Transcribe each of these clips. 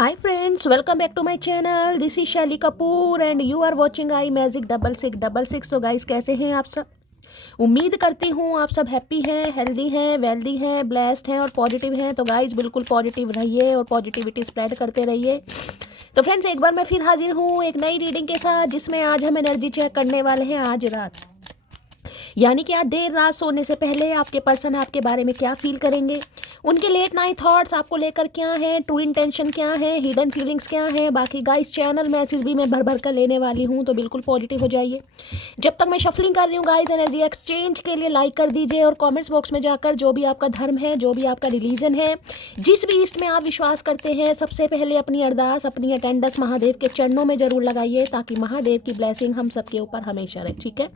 Hi friends, welcome back to my channel. This is Shelly Kapoor and you are watching I magic 6666। तो guys कैसे हैं आप सब? उम्मीद करती हूँ आप सब हैप्पी हैं, हेल्दी हैं, वेल्दी हैं, ब्लेस्ड हैं और पॉजिटिव हैं। तो गाइस बिल्कुल पॉजिटिव रहिए और पॉजिटिविटी स्प्रेड करते रहिए। तो फ्रेंड्स एक बार मैं फिर हाजिर हूँ एक नई रीडिंग के साथ, जिसमें आज हम एनर्जी चेक करने वाले हैं आज रात, यानी कि आज देर रात सोने से पहले आपके पर्सन आपके बारे में क्या फील करेंगे, उनके लेट नाइट थॉट्स आपको लेकर क्या है, ट्रू इंटेंशन क्या है, हिडन फीलिंग्स क्या है। बाकी गाइस चैनल मैसेज भी मैं भर भर कर लेने वाली हूँ, तो बिल्कुल पॉजिटिव हो जाइए। जब तक मैं शफलिंग कर रही हूँ गाइस, एनर्जी एक्सचेंज के लिए लाइक कर दीजिए और कमेंट्स बॉक्स में जाकर जो भी आपका धर्म है, जो भी आपका रिलीजन है, जिस भी ईस्ट में आप विश्वास करते हैं, सबसे पहले अपनी अरदास, अपनी अटेंडेंस महादेव के चरणों में जरूर लगाइए, ताकि महादेव की ब्लेसिंग हम सबके ऊपर हमेशा रहे। ठीक है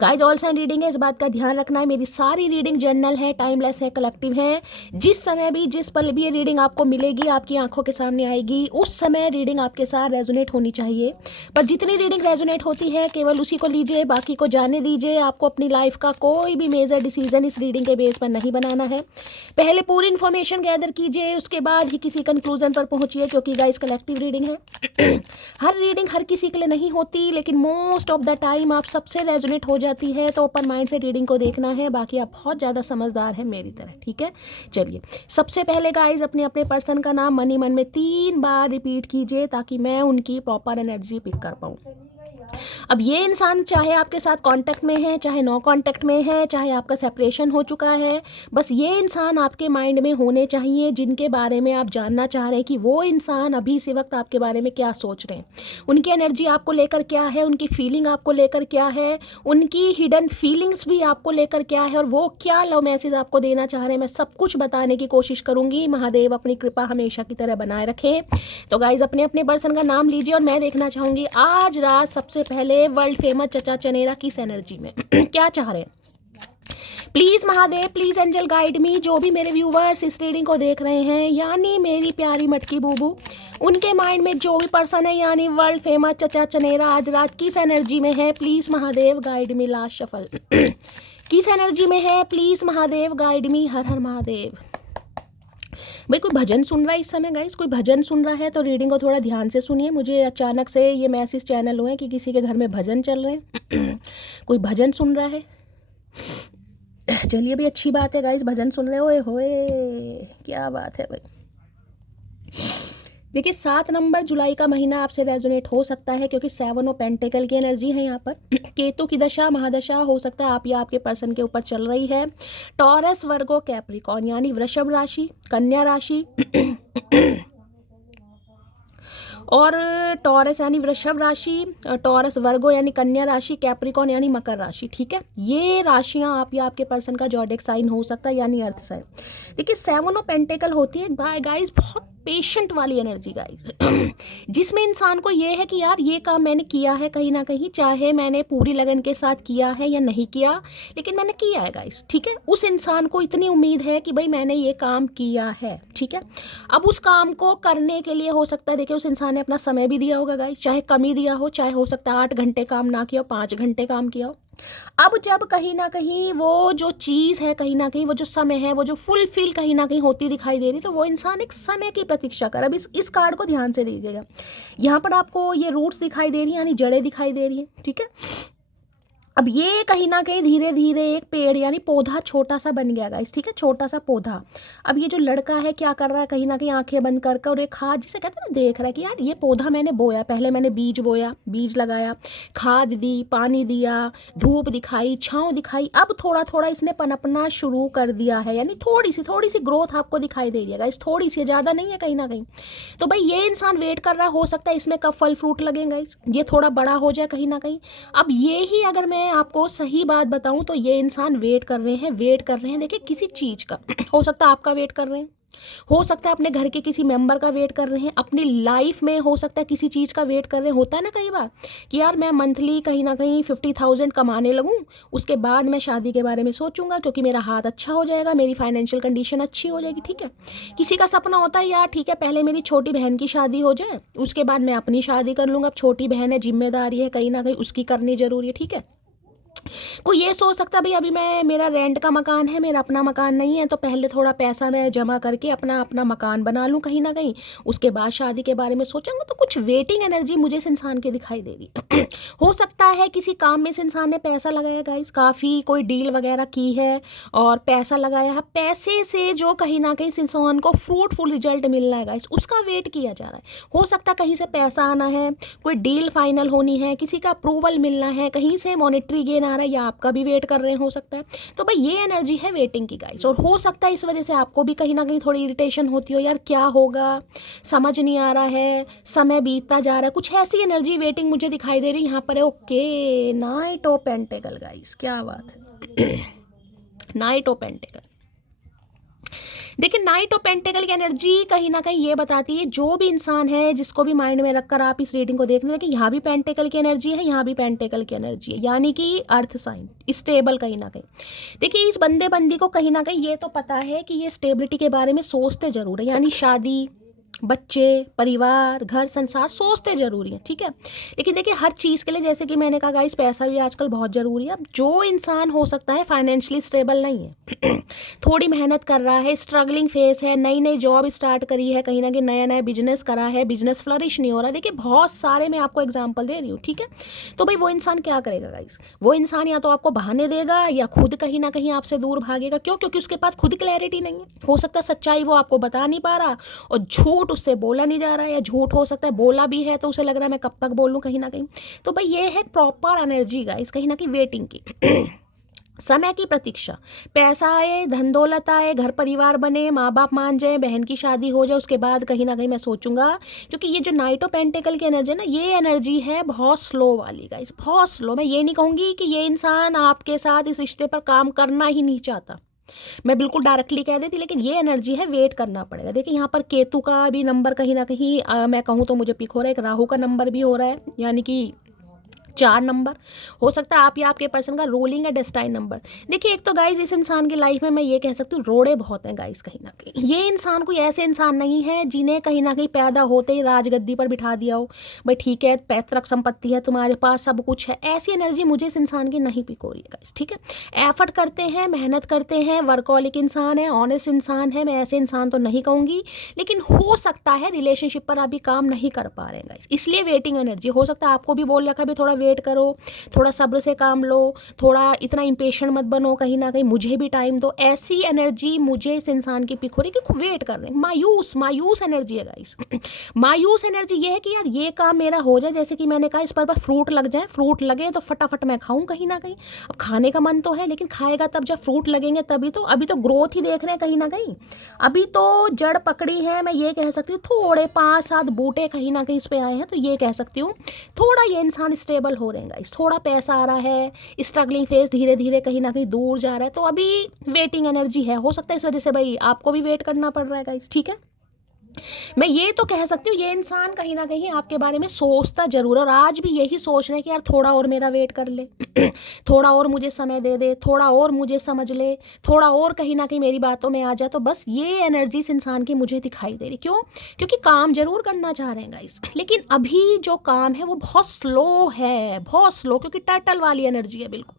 गाइस, ऑल साइन रीडिंग है, इस बात का ध्यान रखना है। मेरी सारी रीडिंग जर्नल है, टाइमलेस है, कलेक्टिव है। जिस समय भी, जिस पल भी ये रीडिंग आपको मिलेगी, आपकी आंखों के सामने आएगी, उस समय रीडिंग आपके साथ रेजोनेट होनी चाहिए। पर जितनी रीडिंग रेजोनेट होती है केवल उसी को लीजिए, बाकी को जाने दीजिए। आपको अपनी लाइफ का कोई भी मेजर डिसीजन इस रीडिंग के बेस पर नहीं बनाना है। पहले पूरी इन्फॉर्मेशन गैदर कीजिए, उसके बाद ही किसी कंक्लूजन पर पहुंचिए, क्योंकि गाइस कलेक्टिव रीडिंग है। हर रीडिंग हर किसी के लिए नहीं होती, लेकिन मोस्ट ऑफ द टाइम आप सबसे रेजोनेट हो जाती है। तो ओपन माइंड से रीडिंग को देखना है, बाकी आप बहुत ज़्यादा समझदार हैं मेरी तरह। ठीक है, चलिए सबसे पहले गाइस अपने अपने पर्सन का नाम मन ही मन में 3 बार रिपीट कीजिए, ताकि मैं उनकी प्रॉपर एनर्जी पिक कर पाऊँ। अब ये इंसान चाहे आपके साथ कांटेक्ट में है, चाहे नो कांटेक्ट में है, चाहे आपका सेपरेशन हो चुका है, बस ये इंसान आपके माइंड में होने चाहिए, जिनके बारे में आप जानना चाह रहे हैं कि वो इंसान अभी इसी वक्त आपके बारे में क्या सोच रहे हैं, उनकी एनर्जी आपको लेकर क्या है, उनकी फीलिंग आपको लेकर क्या है, उनकी हिडन फीलिंग्स भी आपको लेकर क्या है, और वो क्या लव मैसेज आपको देना चाह रहे हैं। मैं सब कुछ बताने की कोशिश करूंगी। महादेव अपनी कृपा हमेशा की तरह बनाए रखें। तो गाइज अपने अपने पर्सन का नाम लीजिए और मैं देखना चाहूंगी आज रात सबसे पहले वर्ल्ड फेमस चचा चनेरा किस एनर्जी में क्या चाह रहे हैं। Please Mahadev, please angel guide me. जो भी मेरे व्यूवर्स इस रीडिंग को देख रहे हैं, यानी मेरी प्यारी मटकी बूबू, उनके माइंड में जो भी पर्सन है, यानी वर्ल्ड फेमस चचा चनेरा आज रात किस एनर्जी में है, please Mahadev guide me. Last shuffle किस एनर्जी में है, प्लीज महादेव गाइड मी। हर हर महादेव। भाई कोई भजन सुन रहा है इस समय गाइस, कोई भजन सुन रहा है तो रीडिंग को थोड़ा ध्यान से सुनिए। मुझे अचानक से ये मैसेज चैनल हुए कि किसी के घर में भजन चल रहे हैं। कोई भजन सुन रहा है, चलिए भी अच्छी बात है गाइस, भजन सुन रहे हो। होए क्या बात है भाई। देखिए 7 नंबर जुलाई का महीना आपसे रेजोनेट हो सकता है, क्योंकि 7 ऑफ पेंटिकल की एनर्जी है यहाँ पर। केतु की दशा महादशा हो सकता है आप या आपके पर्सन के ऊपर चल रही है। टॉरस, वर्गो, कैप्रिकॉर्न यानी वृषभ राशि, कन्या राशि और टॉरस यानी वृषभ राशि, टॉरस वर्गो यानी कन्या राशि, कैप्रिकॉर्न यानी मकर राशि। ठीक है, ये राशियां आप या आपके पर्सन का जॉडिक साइन हो सकता है, यानी अर्थ साइन। देखिए 7 ऑफ पेंटिकल होती है गाइस बहुत पेशेंट वाली एनर्जी गाइस, जिसमें इंसान को ये है कि यार ये काम मैंने किया है कहीं ना कहीं, चाहे मैंने पूरी लगन के साथ किया है या नहीं किया, लेकिन मैंने किया है गाइस। ठीक है, उस इंसान को इतनी उम्मीद है कि भाई मैंने ये काम किया है। ठीक है, अब उस काम को करने के लिए हो सकता है, देखिए उस इंसान ने अपना समय भी दिया होगा गाइस, चाहे कम ही दिया हो, चाहे हो सकता है 8 घंटे काम ना किया हो, 5 घंटे काम किया हो। अब जब कहीं ना कहीं वो जो चीज़ है, कहीं ना कहीं वो जो समय है, वो जो फुलफिल कहीं ना कहीं होती दिखाई दे रही, तो वो इंसान एक समय की प्रतीक्षा कर। अब इस कार्ड को ध्यान से देखिएगा, यहाँ पर आपको ये रूट्स दिखाई दे रही है, यानी जड़ें दिखाई दे रही है। ठीक है, अब ये कहीं ना कहीं धीरे धीरे एक पेड़ यानी पौधा छोटा सा बन गया गाइस। ठीक है, छोटा सा पौधा। अब ये जो लड़का है क्या कर रहा है, कहीं ना कहीं आंखें बंद कर कर और एक खाद, जिसे कहते हैं ना, देख रहा है कि यार ये पौधा मैंने बोया, पहले मैंने बीज बोया, बीज लगाया, खाद दी, पानी दिया, धूप दिखाई, छाँव दिखाई, अब थोड़ा थोड़ा इसने पनपना शुरू कर दिया है, यानी थोड़ी सी ग्रोथ आपको दिखाई दे रही है गाइस, थोड़ी सी, ज़्यादा नहीं है कहीं ना कहीं। तो भाई ये इंसान वेट कर रहा, हो सकता है इसमें कब फल फ्रूट लगेंगे गाइस, ये थोड़ा बड़ा हो जाए कहीं ना कहीं। अब ये ही अगर मैं आपको सही बात बताऊं तो ये इंसान वेट कर रहे हैं। देखिए किसी चीज़ का हो सकता है आपका वेट कर रहे हैं, हो सकता है अपने घर के किसी मेंबर का वेट कर रहे हैं, अपनी लाइफ में हो सकता है किसी चीज़ का वेट कर रहे हैं। होता है ना कई बार कि यार मैं मंथली कहीं ना कहीं 50,000 कमाने लगूं, उसके बाद मैं शादी के बारे में सोचूंगा, क्योंकि मेरा हाथ अच्छा हो जाएगा, मेरी फाइनेंशियल कंडीशन अच्छी हो जाएगी। ठीक है, किसी का सपना होता है यार ठीक है पहले मेरी छोटी बहन की शादी हो जाए, उसके बाद मैं अपनी शादी कर लूँगा। अब छोटी बहन है, जिम्मेदारी है कहीं ना कहीं उसकी करनी जरूरी है। ठीक है, कोई ये सोच सकता है भाई अभी मेरा रेंट का मकान है, मेरा अपना मकान नहीं है, तो पहले थोड़ा पैसा मैं जमा करके अपना अपना मकान बना लूँ कहीं ना कहीं, उसके बाद शादी के बारे में सोचूंगा। तो कुछ वेटिंग एनर्जी मुझे इस इंसान की दिखाई दे रही हो सकता है किसी काम में इस इंसान ने पैसा लगाया गाइस, काफ़ी कोई डील वगैरह की है और पैसा लगाया है, पैसे से जो कहीं ना कहीं इस इंसान को फ्रूटफुल रिजल्ट मिलना है गाइस, उसका वेट किया जा रहा है। हो सकता है कहीं से पैसा आना है, कोई डील फाइनल होनी है, किसी का अप्रूवल मिलना है, कहीं से मॉनेटरी गेन आ रहा है, या आपका भी वेट कर रहे हैं हो सकता है। तो भाई ये एनर्जी है वेटिंग की गाइस। और हो सकता है इस वजह से आपको भी कहीं ना कहीं थोड़ी इरिटेशन होती हो, यार क्या होगा समझ नहीं आ रहा है, समय बीतता जा रहा है, कुछ ऐसी एनर्जी वेटिंग मुझे दिखाई दे रही यहाँ पर है। Okay, night of pentacle guys, क्या बात है नाइट ऑफ पेंटिकल। देखिए नाइट ऑफ पेंटिकल की एनर्जी कहीं ना कहीं ये बताती है, जो भी इंसान है जिसको भी माइंड में रखकर आप इस रीडिंग को देख रहे हैं कि यहाँ भी पेंटिकल की एनर्जी है, यहाँ भी पेंटिकल की एनर्जी है, यानी कि अर्थ साइन स्टेबल कहीं ना कहीं। देखिए इस बंदे बंदी को कहीं ना कहीं ये तो पता है कि ये स्टेबिलिटी के बारे में सोचते जरूर है, यानी शादी, बच्चे, परिवार, घर, संसार सोचते जरूरी है, ठीक है। लेकिन देखिए हर चीज़ के लिए, जैसे कि मैंने कहा गाइस, पैसा भी आजकल बहुत ज़रूरी है। अब जो इंसान हो सकता है फाइनेंशियली स्टेबल नहीं है थोड़ी मेहनत कर रहा है, स्ट्रगलिंग फेस है, नई नई जॉब स्टार्ट करी है, कहीं ना कहीं नया नया बिजनेस करा है, बिजनेस फ्लरिश नहीं हो रहा। देखिए बहुत सारे मैं आपको एग्जाम्पल दे रही हूँ, ठीक है। तो भाई वो इंसान क्या करेगा गाइस, वो इंसान या तो आपको बहाने देगा या खुद कहीं ना कहीं आपसे दूर भागेगा। क्यों? क्योंकि उसके पास खुद क्लैरिटी नहीं है। हो सकता है सच्चाई वो आपको बता नहीं पा रहा, और झूठ उससे बोला नहीं जा रहा है, या झूठ हो सकता है बोला भी है तो उसे लग रहा है मैं कब तक बोलूं कहीं ना कहीं। तो भाई ये है प्रॉपर एनर्जी गाइस कहीं ना कहीं वेटिंग की समय की प्रतीक्षा, पैसा आए, धन दौलत आए, घर परिवार बने, माँ बाप मान जाए, बहन की शादी हो जाए, उसके बाद कहीं ना कहीं मैं सोचूंगा। क्योंकि ये जो नाइट ऑफ पेंटिकल की एनर्जी है ना, ये एनर्जी है बहुत स्लो वाली गाइस, बहुत स्लो। मैं ये नहीं कहूँगी कि ये इंसान आपके साथ इस रिश्ते पर काम करना ही नहीं चाहता, मैं बिल्कुल डायरेक्टली कह देती, लेकिन ये एनर्जी है वेट करना पड़ेगा। देखिए यहाँ पर केतु का भी नंबर कहीं ना कहीं मैं कहूँ तो मुझे पिक हो रहा है, एक राहु का नंबर भी हो रहा है, यानी कि 4 नंबर हो सकता है आप या आपके पर्सन का रोलिंग या डेस्टाइन नंबर। देखिए एक तो गाइज इस इंसान की लाइफ में मैं ये कह सकती हूँ रोड़े बहुत हैं गाइज कहीं ना कहीं। ये इंसान कोई ऐसे इंसान नहीं है जिन्हें कहीं ना कहीं पैदा होते ही राजगद्दी पर बिठा दिया हो, भाई ठीक है पैतृक संपत्ति है तुम्हारे पास, सब कुछ है, ऐसी एनर्जी मुझे इस इंसान की नहीं पिक हो रही है गाइज, ठीक है। एफर्ट करते हैं, मेहनत करते हैं, वर्कहॉलिक इंसान है, ऑनेस्ट इंसान है, मैं ऐसे इंसान तो नहीं कहूँगी, लेकिन हो सकता है रिलेशनशिप पर अभी काम नहीं कर पा रहे हैं गाइज, इसलिए वेटिंग एनर्जी। हो सकता है आपको भी बोल रखा है भी थोड़ा वेट करो, थोड़ा सब्र से काम लो, थोड़ा इतना इंपेशेंट मत बनो, कहीं ना कहीं मुझे भी टाइम दो, ऐसी एनर्जी मुझे इस इंसान की पिक हो रही है कि वेट कर रहे हैं। मायूस एनर्जी है गाइस मायूस एनर्जी ये है कि यार ये काम मेरा हो जाए, जैसे कि मैंने कहा इस पर बस फ्रूट लग जाए, फ्रूट लगे तो फटाफट मैं खाऊं कहीं ना कहीं। अब खाने का मन तो है, लेकिन खाएगा तब जब फ्रूट लगेंगे तभी तो, अभी तो ग्रोथ ही देख रहे हैं कहीं ना कहीं, अभी तो जड़ पकड़ी है, मैं ये कह सकती हूँ। थोड़े 5-7 बूटे कहीं ना कहीं इस पे आए हैं, तो ये कह सकती हूँ थोड़ा ये इंसान स्टेबल हो रहे हैं गाइस, थोड़ा पैसा आ रहा है, स्ट्रगलिंग फेज धीरे धीरे कहीं ना कहीं दूर जा रहा है, तो अभी वेटिंग एनर्जी है। हो सकता है इस वजह से भाई आपको भी वेट करना पड़ रहा है गाइस, ठीक है। मैं ये तो कह सकती हूँ ये इंसान कहीं ना कहीं आपके बारे में सोचता जरूर है, और आज भी यही सोच रहे हैं कि यार थोड़ा और मेरा वेट कर ले थोड़ा और मुझे समय दे दे, थोड़ा और मुझे समझ ले, थोड़ा और कहीं ना कहीं मेरी बातों में आ जाए। तो बस ये एनर्जी इस इंसान की मुझे दिखाई दे रही। क्यों? क्योंकि काम जरूर करना चाह रहे हैं गाइस, लेकिन अभी जो काम है वो बहुत स्लो है, बहुत स्लो, क्योंकि टर्टल वाली एनर्जी है बिल्कुल,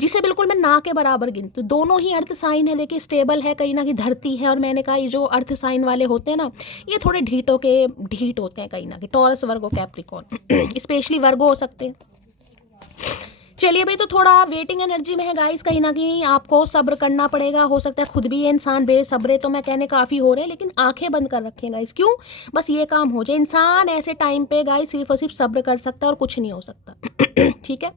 जिसे बिल्कुल मैं ना के बराबर गिनती हूँ। दोनों ही अर्थ साइन है, देखिए स्टेबल है कहीं ना कहीं धरती है, और मैंने कहा ये जो अर्थ साइन वाले होते हैं ना, ये थोड़े ढीठ होते हैं कहीं ना कहीं, टॉरस, वर्गो, कैप्रिकॉर्न स्पेशली वर्गो हो सकते हैं। चलिए भाई, तो थोड़ा वेटिंग एनर्जी में है गाइस, कहीं ना कहीं आपको सब्र करना पड़ेगा। हो सकता है खुद भी ये इंसान बेसब्रे तो मैं कहने काफ़ी हो रहे हैं, लेकिन आंखें बंद कर रखें गाइस। क्यों? बस ये काम हो जाए। इंसान ऐसे टाइम पे गाइस सिर्फ और सिर्फ सब्र कर सकता है और कुछ नहीं हो सकता ठीक है।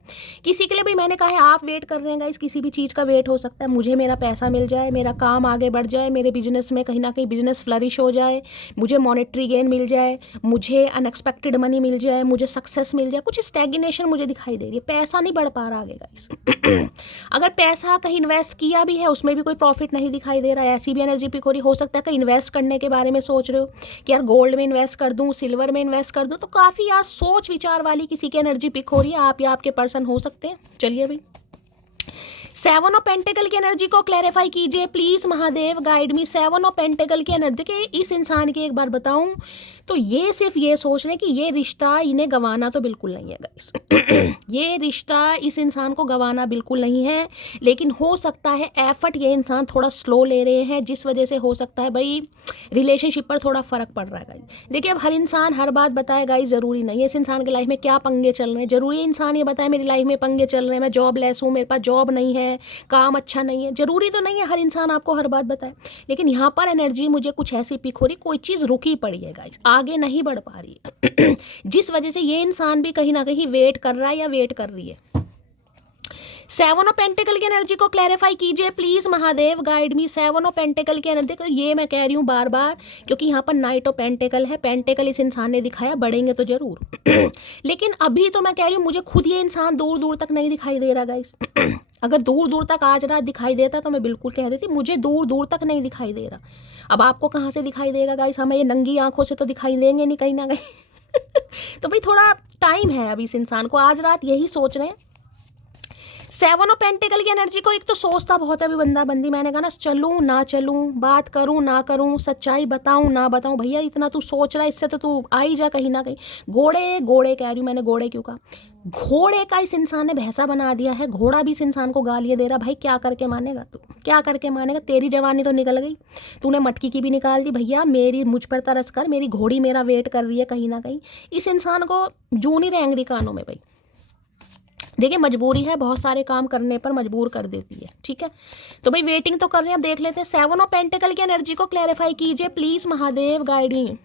किसी के लिए भी मैंने कहा है आप वेट कर रहे हैं गाइस, किसी भी चीज़ का वेट हो सकता है। मुझे मेरा पैसा मिल जाए, मेरा काम आगे बढ़ जाए, मेरे बिजनेस में कहीं ना कहीं बिजनेस फ्लरिश हो जाए, मुझे मॉनेटरी गेन मिल जाए, मुझे अनएक्सपेक्टेड मनी मिल जाए, मुझे सक्सेस मिल जाए। कुछ स्टैग्नेशन मुझे दिखाई दे रही है, पैसा नहीं बढ़ पा रहा आगे गाइस अगर पैसा कहीं इन्वेस्ट किया भी है उसमें भी कोई प्रॉफिट नहीं दिखाई दे रहा है, ऐसी भी एनर्जी पिक हो रही। हो सकता है कहीं इन्वेस्ट करने के बारे में सोच रहे हो कि यार गोल्ड में इन्वेस्ट कर दूं, सिल्वर में इन्वेस्ट कर दूं, तो काफ़ी यार सोच विचार वाली किसी की एनर्जी पिक हो रही है, आप या आपके पर्सन हो सकते हैं। चलिए भाई, 7 ऑफ पेंटिकल की एनर्जी को क्लैरिफाई कीजिए please Mahadev, guide me. 7 of pentacle की एनर्जी के इस इंसान की एक बार बताऊं तो ये सिर्फ ये सोच रहे हैं कि ये रिश्ता इन्हें गंवाना तो बिल्कुल नहीं है गाइस ये रिश्ता इस इंसान को गंवाना बिल्कुल नहीं है, लेकिन हो सकता है एफर्ट ये इंसान थोड़ा स्लो ले रहे हैं, जिस वजह से हो सकता है भाई रिलेशनशिप पर थोड़ा फ़र्क पड़ रहा है गाइस। देखिए अब हर इंसान हर बात बताए गाइस, ज़रूरी नहीं है इस इंसान की लाइफ में क्या पंगे चल रहे हैं। ज़रूरी है इंसान ये बताए मेरी लाइफ में पंगे चल रहे हैं, मैं जॉबलेस हूँ, मेरे पास जॉब नहीं है, काम अच्छा नहीं है। ज़रूरी तो नहीं है हर इंसान आपको हर बात बताए, लेकिन यहाँ पर एनर्जी मुझे कुछ ऐसी पिक हो रही, कोई चीज़ रुकी पड़ी है गाइस, आगे नहीं बढ़ पा रही है जिस वजह से ये इंसान भी कहीं ना कहीं वेट कर रहा है या वेट कर रही है। 7 ऑफ पेंटिकल की एनर्जी को क्लैरिफाई कीजिए please Mahadev, guide me. 7 of pentacle की एनर्जी को, ये मैं कह रही हूँ बार बार क्योंकि यहाँ पर नाइट ऑफ पेंटिकल है। पेंटिकल इस इंसान ने दिखाया, बढ़ेंगे तो जरूर लेकिन अभी तो मैं कह रही हूँ मुझे खुद ये इंसान दूर दूर तक नहीं दिखाई दे रहा गाइस अगर दूर दूर तक आज रात दिखाई देता तो मैं बिल्कुल कह देती, मुझे दूर दूर तक नहीं दिखाई दे रहा। अब आपको कहाँ से दिखाई देगा गाइस, हमें ये नंगी आंखों से तो दिखाई देंगे नहीं कहीं ना कहीं तो भाई थोड़ा टाइम है अभी इस इंसान को, आज रात यही सोच रहे हैं। 7 ऑफ पेंटिकल की एनर्जी को, एक तो सोचता बहुत है अभी बंदा बंदी, मैंने कहा ना चलूं ना चलूं, बात करूं ना करूं, सच्चाई बताऊं ना बताऊं। भैया इतना तू सोच रहा है, इससे तो तू आ ही जा कहीं ना कहीं। घोड़े घोड़े कह रही हूँ मैंने, घोड़े क्यों कहा, घोड़े का इस इंसान ने भैंसा बना दिया है। घोड़ा भी इस इंसान को गालियाँ दे रहा। भाई क्या करके मानेगा तू, क्या करके मानेगा, तेरी जवानी तो निकल गई, तूने मटकी की भी निकाल दी। भैया मेरी मुझ पर तरस कर, मेरी घोड़ी मेरा वेट कर रही है कहीं ना कहीं। इस इंसान को जूनी रेंगरी कानों में भाई। देखिए मजबूरी है, बहुत सारे काम करने पर मजबूर कर देती है, ठीक है। तो भाई वेटिंग तो कर रहे हैं, अब देख लेते हैं। 7 ऑफ पेंटिकल की एनर्जी को क्लैरिफाई कीजिए प्लीज महादेव, गाइडिंग।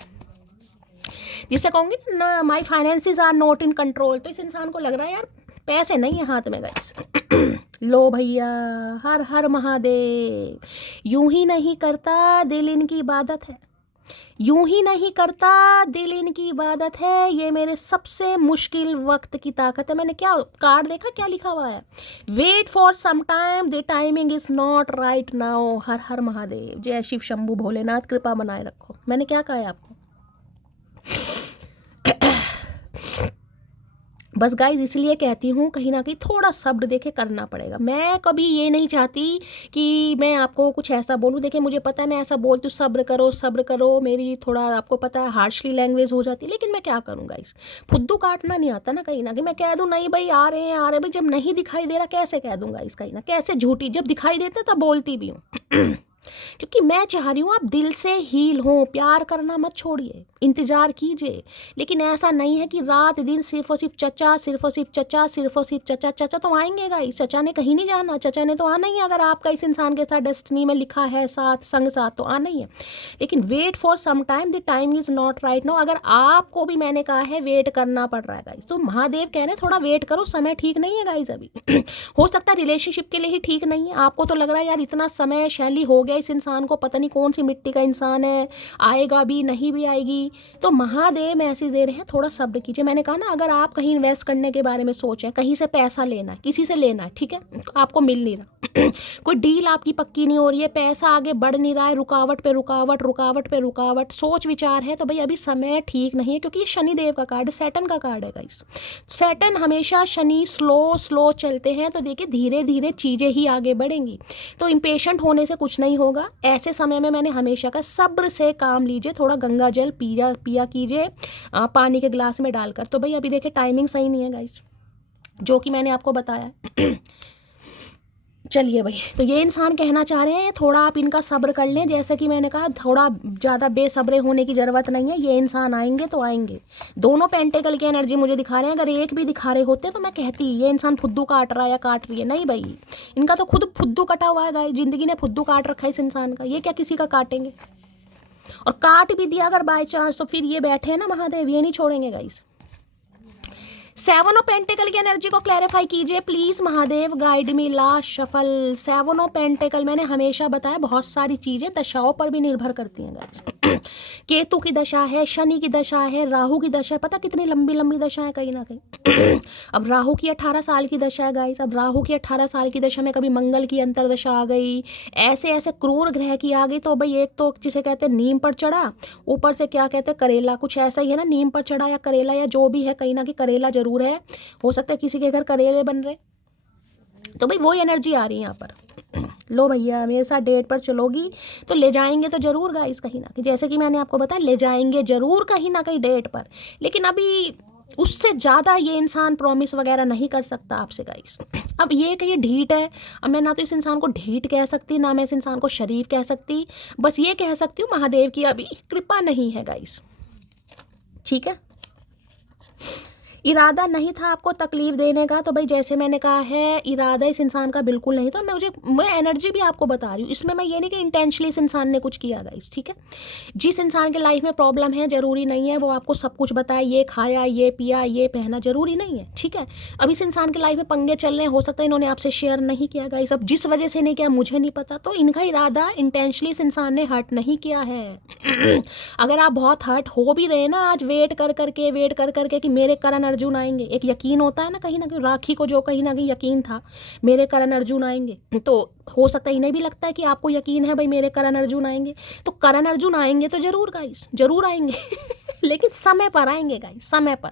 जिससे कहूँगी ना my finances are not in control, तो इस इंसान को लग रहा है यार पैसे नहीं है हाथ में गाइस लो भैया, हर हर महादेव। यूं ही नहीं करता दिल इनकी इबादत है, यूं ही नहीं करता दिल इनकी इबादत है, ये मेरे सबसे मुश्किल वक्त की ताकत है। मैंने क्या कार्ड देखा, क्या लिखा हुआ है, wait for some time, the timing is not right now. हर हर महादेव, जय शिव शंभू भोलेनाथ, कृपा बनाए रखो। मैंने क्या कहा है आपको बस गाइज इसलिए कहती हूँ कहीं ना कहीं थोड़ा सब्र देखे करना पड़ेगा। मैं कभी ये नहीं चाहती कि मैं आपको कुछ ऐसा बोलूँ, देखिए मुझे पता है मैं ऐसा बोलती हूँ सब्र करो, मेरी थोड़ा आपको पता है हार्शली लैंग्वेज हो जाती है, लेकिन मैं क्या करूँ गाइज, फुद्दू काटना नहीं आता ना कहीं ना कहीं। मैं कह दूँ नहीं भाई आ रहे हैं भाई, जब नहीं दिखाई दे रहा कैसे कह दूँगा इस कहीं ना, कैसे झूठी, जब दिखाई देते तब बोलती भी हूँ क्योंकि मैं चाह रही हूँ आप दिल से हील हो, प्यार करना मत छोड़िए, इंतजार कीजिए। लेकिन ऐसा नहीं है कि रात दिन सिर्फ और सिर्फ चचा, सिर्फ और सिर्फ चचा, सिर्फ और सिर्फ चचा। चचा तो आएंगे गाइस, चचा ने कहीं नहीं जाना, चचा ने तो आना ही है। अगर आपका इस इंसान के साथ डेस्टिनी में लिखा है साथ संग साथ तो आना ही है। लेकिन wait for some time, the time is not right now. अगर आपको भी मैंने कहा है वेट करना पड़ रहा है गाइस, तो महादेव कह रहे हैं थोड़ा वेट करो, समय ठीक नहीं है गाइस अभी हो सकता है रिलेशनशिप के लिए ही ठीक नहीं है। आपको तो लग रहा है यार इतना समय शैली हो गया इस इंसान को, पता नहीं कौन सी मिट्टी का इंसान है, आएगा भी नहीं भी आएगी। तो महादेव मैसेज दे रहे हैं थोड़ा सब्र कीजिए। मैंने कहा ना अगर आप कहीं इन्वेस्ट करने के बारे में सोचें, कहीं से पैसा लेना है, किसी से लेना है, ठीक है, आपको मिल नहीं रहा कोई डील आपकी पक्की नहीं हो रही है, पैसा आगे बढ़ नहीं रहा है, रुकावट पे रुकावट, रुकावट पे रुकावट, सोच विचार है, तो भाई अभी समय ठीक नहीं है। क्योंकि ये शनिदेव का कार्ड है, सैटर्न का कार्ड है गाइस। सैटर्न हमेशा शनि स्लो चलते हैं, तो देखिए धीरे धीरे चीज़ें ही आगे बढ़ेंगी। तो इम्पेशेंट होने से कुछ नहीं होगा। ऐसे समय में मैंने हमेशा का सब्र से काम लीजिए, थोड़ा गंगा जल पिया कीजिए पानी के गिलास में डालकर। तो भाई अभी देखिए टाइमिंग सही नहीं है गाइस, जो कि मैंने आपको बताया चलिए भाई, तो ये इंसान कहना चाह रहे हैं थोड़ा आप इनका सब्र कर लें। जैसे कि मैंने कहा थोड़ा ज़्यादा बेसब्रे होने की ज़रूरत नहीं है, ये इंसान आएंगे तो आएंगे। दोनों पेंटिकल की एनर्जी मुझे दिखा रहे हैं, अगर एक भी दिखा रहे होते तो मैं कहती ये इंसान फुद्दू काट रहा है या काट रही है। नहीं भाई, इनका तो खुद फुद्दू कटा हुआ है गाइस, ज़िंदगी ने फुद्दू काट रखा है इस इंसान का, ये क्या किसी का काटेंगे। और काट भी दिया अगर बाय चांस, तो फिर ये बैठे हैं ना महादेव, ये नहीं छोड़ेंगे गाइस। 7 ऑफ पेंटिकल की एनर्जी को क्लैरिफाई कीजिए please Mahadev, guide me last shuffle. 7 of pentacle मैंने हमेशा बताया बहुत सारी चीजें दशाओं पर भी निर्भर करती हैं गाइस केतु की दशा है, शनि की दशा है, राहु की दशा है, पता कितनी लंबी लंबी दशा है कहीं ना कहीं अब राहु की 18 साल की दशा है गाइस। अब राहु की 18 साल की दशा में कभी मंगल की अंतरदशा आ गई, ऐसे ऐसे क्रूर ग्रह की आ गई। तो भाई एक तो जिसे कहते हैं नीम पर चढ़ा, ऊपर से क्या कहते हैं करेला, कुछ ऐसा ही है ना, नीम पर चढ़ा या करेला या जो भी है, कहीं ना कहीं करेला जरूर है, हो सकता है किसी के घर करेले बन रहे। तो भाई वो एनर्जी आ रही है यहाँ पर। लो भैया मेरे साथ डेट पर चलोगी तो ले जाएंगे तो जरूर गाइस कहीं ना कहीं, जैसे कि मैंने आपको बताया ले जाएंगे जरूर कहीं ना कहीं डेट पर। लेकिन अभी उससे ज़्यादा ये इंसान प्रॉमिस वगैरह नहीं कर सकता आपसे गाइस। अब ये कि ये ढीठ है, अब मैं ना तो इस इंसान को ढीठ कह सकती, ना मैं इस इंसान को शरीफ कह सकती, बस ये कह सकती हूँ महादेव की अभी कृपा नहीं है गाइस। ठीक है, इरादा नहीं था आपको तकलीफ देने का, तो भाई जैसे मैंने कहा है इरादा इस इंसान का बिल्कुल नहीं था। मैं एनर्जी भी आपको बता रही हूँ, इसमें मैं ये नहीं कि इंटेंशनली इस इंसान ने कुछ किया गाइस। ठीक है, जिस इंसान के लाइफ में प्रॉब्लम है जरूरी नहीं है वो आपको सब कुछ बताए, ये खाया, ये पिया, ये पहना, जरूरी नहीं है। ठीक है, अब इस इंसान के लाइफ में पंगे चल रहे हैं, हो सकता है इन्होंने आपसे शेयर नहीं किया गाइस, अब जिस वजह से नहीं किया मुझे नहीं पता, तो इनका इरादा इंटेंशनली इस इंसान ने हर्ट नहीं किया है। अगर आप बहुत हर्ट हो भी रहे ना आज वेट कर करके कि मेरे करण अर्जुन आएंगे, एक यकीन होता है ना कहीं राखी को जो कहीं ना कहीं यकीन था मेरे करण अर्जुन आएंगे, तो हो सकता है इन्हें भी लगता है कि आपको यकीन है भाई मेरे करण अर्जुन आएंगे, तो करण अर्जुन आएंगे तो जरूर गाइस, जरूर आएंगे लेकिन समय पर आएंगे गाइस, समय पर।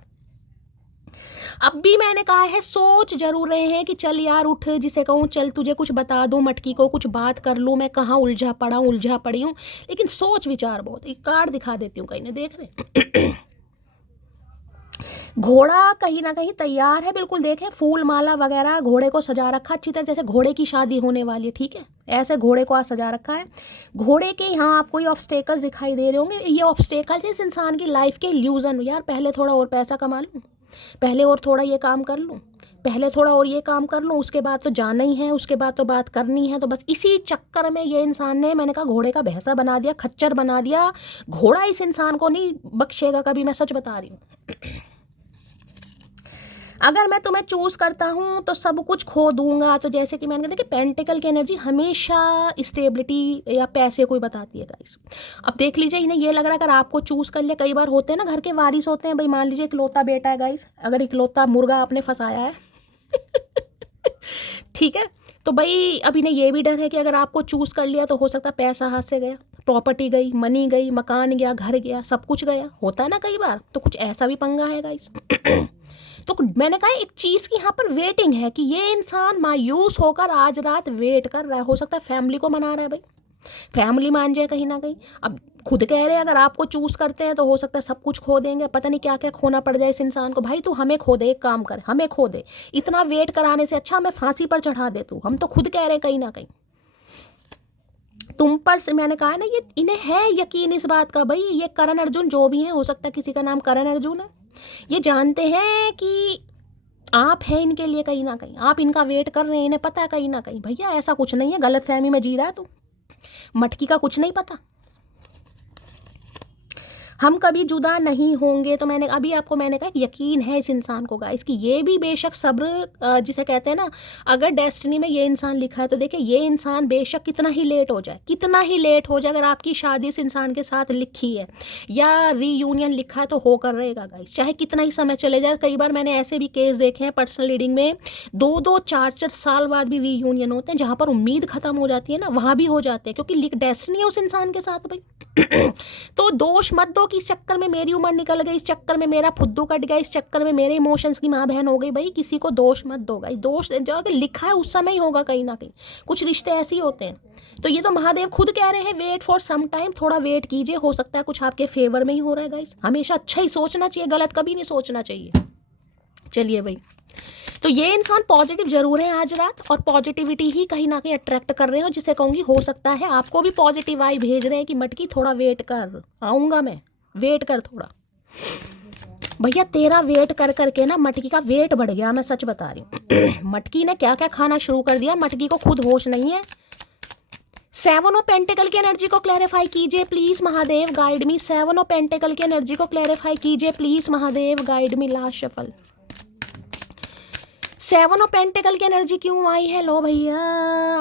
अब भी मैंने कहा है सोच जरूर रहे हैं कि चल यार उठ, जिसे कहूँ चल तुझे कुछ बता दूं, मटकी को कुछ बात कर लूँ, मैं कहाँ उलझा पड़ी हूँ, लेकिन सोच विचार बहुत। एक कार्ड दिखा देती हूँ, कहीं ने देख रहे घोड़ा कहीं ना कहीं तैयार है, बिल्कुल देखें फूल माला वगैरह घोड़े को सजा रखा अच्छी तरह, जैसे घोड़े की शादी होने वाली है। ठीक है, ऐसे घोड़े को आज सजा रखा है। घोड़े के यहाँ आपको ये ऑब्स्टेकल्स दिखाई दे रहे होंगे, ये ऑब्स्टेकल्स इस इंसान की लाइफ के इल्यूजन, यार पहले थोड़ा और पैसा कमा लूँ, पहले और थोड़ा ये काम कर लूँ, पहले थोड़ा और ये काम कर लूँ, उसके बाद तो जाना ही है, उसके बाद तो बात करनी है, तो बस इसी चक्कर में ये इंसान ने, मैंने कहा घोड़े का भैंसा बना दिया, खच्चर बना दिया। घोड़ा इस इंसान को नहीं बख्शेगा कभी, मैं सच बता रही हूँ। अगर मैं तुम्हें चूज करता हूँ तो सब कुछ खो दूंगा, तो जैसे कि मैंने कहा कि पेंटिकल की एनर्जी हमेशा स्टेबिलिटी या पैसे को ही बताती है गाइस। अब देख लीजिए इन्हें ये लग रहा है अगर आपको चूज कर लिया, कई बार होते हैं ना घर के वारिस होते हैं भाई, मान लीजिए इकलौता बेटा है गाइस, अगर इकलौता मुर्गा आपने फंसाया है ठीक है, तो भाई अब इन्हें ये भी डर है कि अगर आपको चूज कर लिया तो हो सकता है पैसा हाथ से गया, प्रॉपर्टी गई, मनी गई, मकान गया, घर गया, सब कुछ गया, होता है ना कई बार, तो कुछ ऐसा भी पंगा है गाइस तो मैंने कहा एक चीज़ की यहाँ पर वेटिंग है कि ये इंसान मायूस होकर आज रात वेट कर रहा है, हो सकता है फैमिली को मना रहा है भाई, फैमिली मान जाए कहीं ना कहीं। अब खुद कह रहे हैं अगर आपको चूज करते हैं तो हो सकता है सब कुछ खो देंगे, पता नहीं क्या क्या खोना पड़ जाए इस इंसान को। भाई तू हमें खो दे, एक काम कर हमें खो दे, इतना वेट कराने से अच्छा हमें फांसी पर चढ़ा दे तू, हम तो खुद कह रहे हैं कहीं ना कहीं तुम पर से। मैंने कहा ना ये इन्हें है यकीन इस बात का भाई, ये करण अर्जुन जो भी है, हो सकता है किसी का नाम करण अर्जुन है, ये जानते हैं कि आप हैं इनके लिए कहीं ना कहीं, आप इनका वेट कर रहे हैं, इन्हें पता है कहीं ना कहीं भैया ऐसा कुछ नहीं है, गलत फहमी में जी रहा है तू, मटकी का कुछ नहीं पता, हम कभी जुदा नहीं होंगे। तो मैंने अभी आपको मैंने कहा यकीन है इस इंसान को गाइस कि ये भी बेशक सब्र जिसे कहते हैं ना, अगर डेस्टिनी में ये इंसान लिखा है तो देखिए ये इंसान बेशक कितना ही लेट हो जाए, कितना ही लेट हो जाए, अगर आपकी शादी इस इंसान के साथ लिखी है या रीयूनियन लिखा है तो होकर रहेगा गाइस, चाहे कितना ही समय चले जाए। कई बार मैंने ऐसे भी केस देखे हैं पर्सनल रीडिंग में, 2-2 4-4 साल बाद भी रीयूनियन होते हैं, जहाँ पर उम्मीद खत्म हो जाती है ना वहाँ भी हो जाते हैं, क्योंकि डेस्टिनी है उस इंसान के साथ भाई तो दोष मत दो कि इस चक्कर में मेरी उम्र निकल गई, इस चक्कर में मेरा फुद्दू कट गया, इस चक्कर में मेरे इमोशंस की माँ बहन हो गई। भाई किसी को दोष मत दो गाइस, दोष जो लिखा है उस समय ही होगा कहीं ना कहीं, कुछ रिश्ते ऐसे ही होते हैं। तो ये तो महादेव खुद कह रहे हैं वेट फॉर सम टाइम, थोड़ा वेट कीजिए, हो सकता है कुछ आपके फेवर में ही हो रहा है गाइस। हमेशा अच्छा ही सोचना चाहिए, गलत कभी नहीं सोचना चाहिए। चलिए भाई, तो ये इंसान पॉजिटिव जरूर है आज रात, और पॉजिटिविटी ही कहीं ना कहीं अट्रैक्ट कर रहे हो, जिसे कहूँगी हो सकता है आपको भी पॉजिटिव आई भेज रहे हैं कि मटकी थोड़ा वेट कर, आऊँगा मैं, वेट कर थोड़ा। भैया तेरा वेट कर करके ना मटकी का वेट बढ़ गया, मैं सच बता रही हूँ मटकी ने क्या क्या खाना शुरू कर दिया, मटकी को खुद होश नहीं है। 7 ऑफ पेंटिकल की एनर्जी को क्लैरिफाई कीजिए please Mahadev, guide me. 7 of pentacle की एनर्जी को क्लैरिफाई कीजिए please Mahadev, guide me. Last shuffle 7 of pentacle की एनर्जी क्यों आई है? लो भैया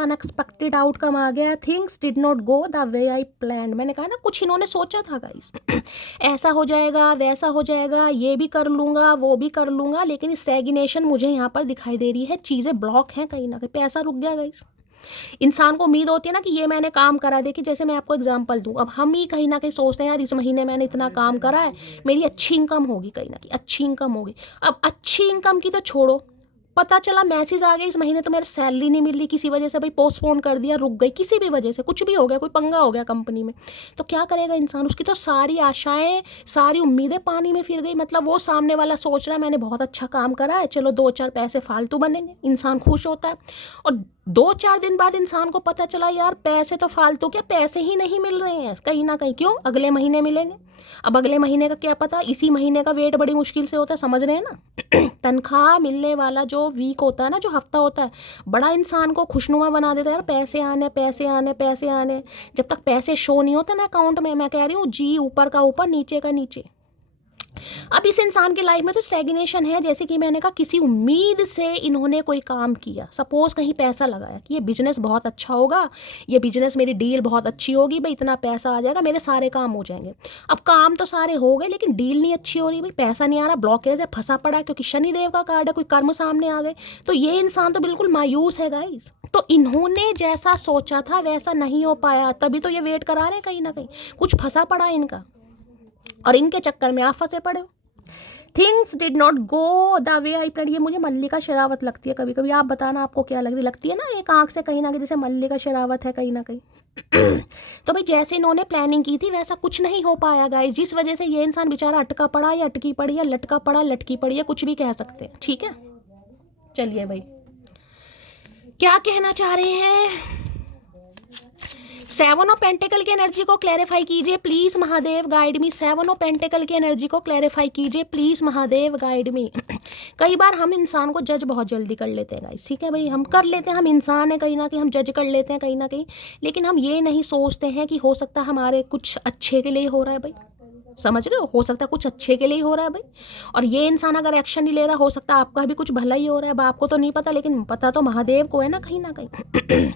अनएक्सपेक्टेड आउटकम आ गया, things did not go the way I planned. मैंने कहा ना कुछ इन्होंने सोचा था गाइस ऐसा हो जाएगा, वैसा हो जाएगा, ये भी कर लूँगा, वो भी कर लूँगा, लेकिन स्टैग्नेशन मुझे यहाँ पर दिखाई दे रही है, चीज़ें ब्लॉक हैं कहीं ना कहीं, पैसा रुक गया गाइस। इंसान को उम्मीद होती है ना कि ये मैंने काम करा, देखिए जैसे मैं आपको एग्जांपल दूं, अब हम ही कहीं ना कहीं सोचते हैं यार इस महीने मैंने इतना काम करा है, मेरी अच्छी इनकम होगी, कहीं ना कहीं अच्छी इनकम होगी। अब अच्छी इनकम की तो छोड़ो, पता चला मैसेज आ गया इस महीने तो मेरी सैलरी नहीं मिल रही, किसी वजह से भाई पोस्टपोन कर दिया, रुक गई, किसी भी वजह से कुछ भी हो गया, कोई पंगा हो गया कंपनी में, तो क्या करेगा इंसान? उसकी तो सारी आशाएं, सारी उम्मीदें पानी में फिर गई। मतलब वो सामने वाला सोच रहा है मैंने बहुत अच्छा काम करा है, चलो 2-4 पैसे फालतू बनेंगे, इंसान खुश होता है। और 2-4 दिन बाद इंसान को पता चला यार पैसे तो फालतू, क्या पैसे ही नहीं मिल रहे हैं कहीं ना कहीं, क्यों? अगले महीने मिलेंगे। अब अगले महीने का क्या पता, इसी महीने का वेट बड़ी मुश्किल से होता है, समझ रहे हैं ना? तनख्वाह मिलने वाला जो वीक होता है ना, जो हफ्ता होता है, बड़ा इंसान को खुशनुमा बना देता है यार, पैसे आने पैसे आने पैसे आने। जब तक पैसे शो नहीं होते ना अकाउंट में, मैं कह रही हूँ जी ऊपर का ऊपर नीचे का नीचे। अब इस इंसान की लाइफ में तो स्टैग्नेशन है, जैसे कि मैंने कहा किसी उम्मीद से इन्होंने कोई काम किया, सपोज कहीं पैसा लगाया कि ये बिजनेस बहुत अच्छा होगा, ये बिजनेस मेरी डील बहुत अच्छी होगी भाई, इतना पैसा आ जाएगा, मेरे सारे काम हो जाएंगे। अब काम तो सारे हो गए लेकिन डील नहीं अच्छी हो रही भाई, पैसा नहीं आ रहा, ब्लॉकेज है, फंसा पड़ा है, क्योंकि शनिदेव का कार्ड है, कोई कर्म सामने आ गए। तो ये इंसान तो बिल्कुल मायूस है गाइस। तो इन्होंने जैसा सोचा था वैसा नहीं हो पाया, तभी तो ये वेट करा रहे हैं कहीं ना कहीं, कुछ फंसा पड़ा है इनका, और इनके चक्कर में आप फंसे पड़े हो। Things did not go the way I plan. ये मुझे मल्लिका शेरावत लगती है कभी कभी, आप बताना आपको क्या लगती है ना, एक आंख से कहीं ना कहीं जैसे मल्लिका शेरावत है कहीं ना कहीं। तो भाई जैसे इन्होंने प्लानिंग की थी वैसा कुछ नहीं हो पाया गाइस, जिस वजह से ये इंसान बेचारा अटका पड़ा या अटकी पड़ी या लटका पड़ा लटकी पड़ी है, कुछ भी कह सकते हैं, ठीक है। चलिए भाई क्या कहना चाह रहे हैं? 7 ऑफ पेंटिकल की एनर्जी को क्लैरिफाई कीजिए please Mahadev, guide me. 7 of pentacle की एनर्जी को क्लैरिफाई कीजिए प्लीज महादेव, गाइड मी। कई बार हम इंसान को जज बहुत जल्दी कर लेते हैं गाइस, ठीक है भाई, हम कर लेते हैं, हम इंसान हैं कहीं ना कहीं, हम जज कर लेते हैं कहीं ना कहीं, लेकिन हम ये नहीं सोचते हैं कि हो सकता है हमारे कुछ अच्छे के लिए हो रहा है भाई, समझ रहे हो सकता है कुछ अच्छे के लिए ही हो रहा है भाई। और ये इंसान अगर एक्शन नहीं ले रहा, हो सकता है आपका भी कुछ भला ही हो रहा है, अब आपको तो नहीं पता, लेकिन पता तो महादेव को है ना कहीं ना कहीं।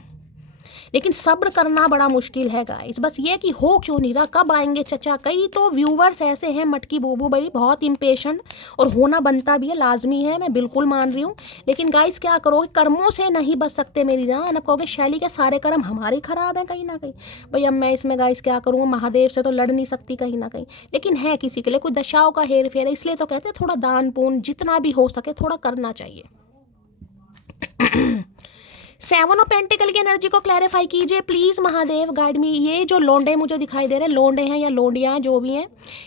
लेकिन सब्र करना बड़ा मुश्किल है गाइस, बस ये कि हो क्यों नहीं रहा, कब आएंगे चचा। कई तो व्यूवर्स ऐसे हैं मटकी बूबू भाई, बहुत इम्पेशेंट, और होना बनता भी है, लाजमी है, मैं बिल्कुल मान रही हूँ। लेकिन गाइस क्या करोगे, कर्मों से नहीं बच सकते मेरी जान। अब कहोगे शैली के सारे कर्म हमारे खराब हैं कहीं ना कहीं, भाई अब मैं इसमें गाइस क्या करूँ, महादेव से तो लड़ नहीं सकती कहीं ना कहीं, लेकिन है किसी के लिए कोई दशाओं का हेर फेर है, इसलिए तो कहते हैं थोड़ा दान पुण्य जितना भी हो सके थोड़ा करना चाहिए। 7 ऑफ पेंटिकल की एनर्जी को क्लैरिफाई कीजिए प्लीज महादेव, गाइड मी। ये जो लोंडे मुझे दिखाई दे रहे हैं, लोंडे हैं या लोंडियाँ जो भी हैं,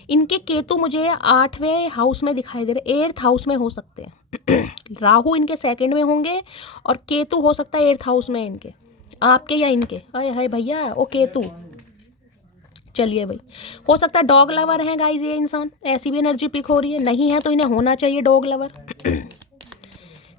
इनके केतु मुझे 8वें हाउस में दिखाई दे रहे, 8th हाउस में हो सकते हैं। राहु इनके 2nd में होंगे और केतु हो सकता है 8th हाउस में इनके, आपके या इनके। अरे हाय भैया ओ केतु, चलिए भाई हो सकता है डॉग लवर है गाइज ये इंसान, ऐसी भी एनर्जी पिक हो रही है, नहीं है तो इन्हें होना चाहिए डॉग लवर।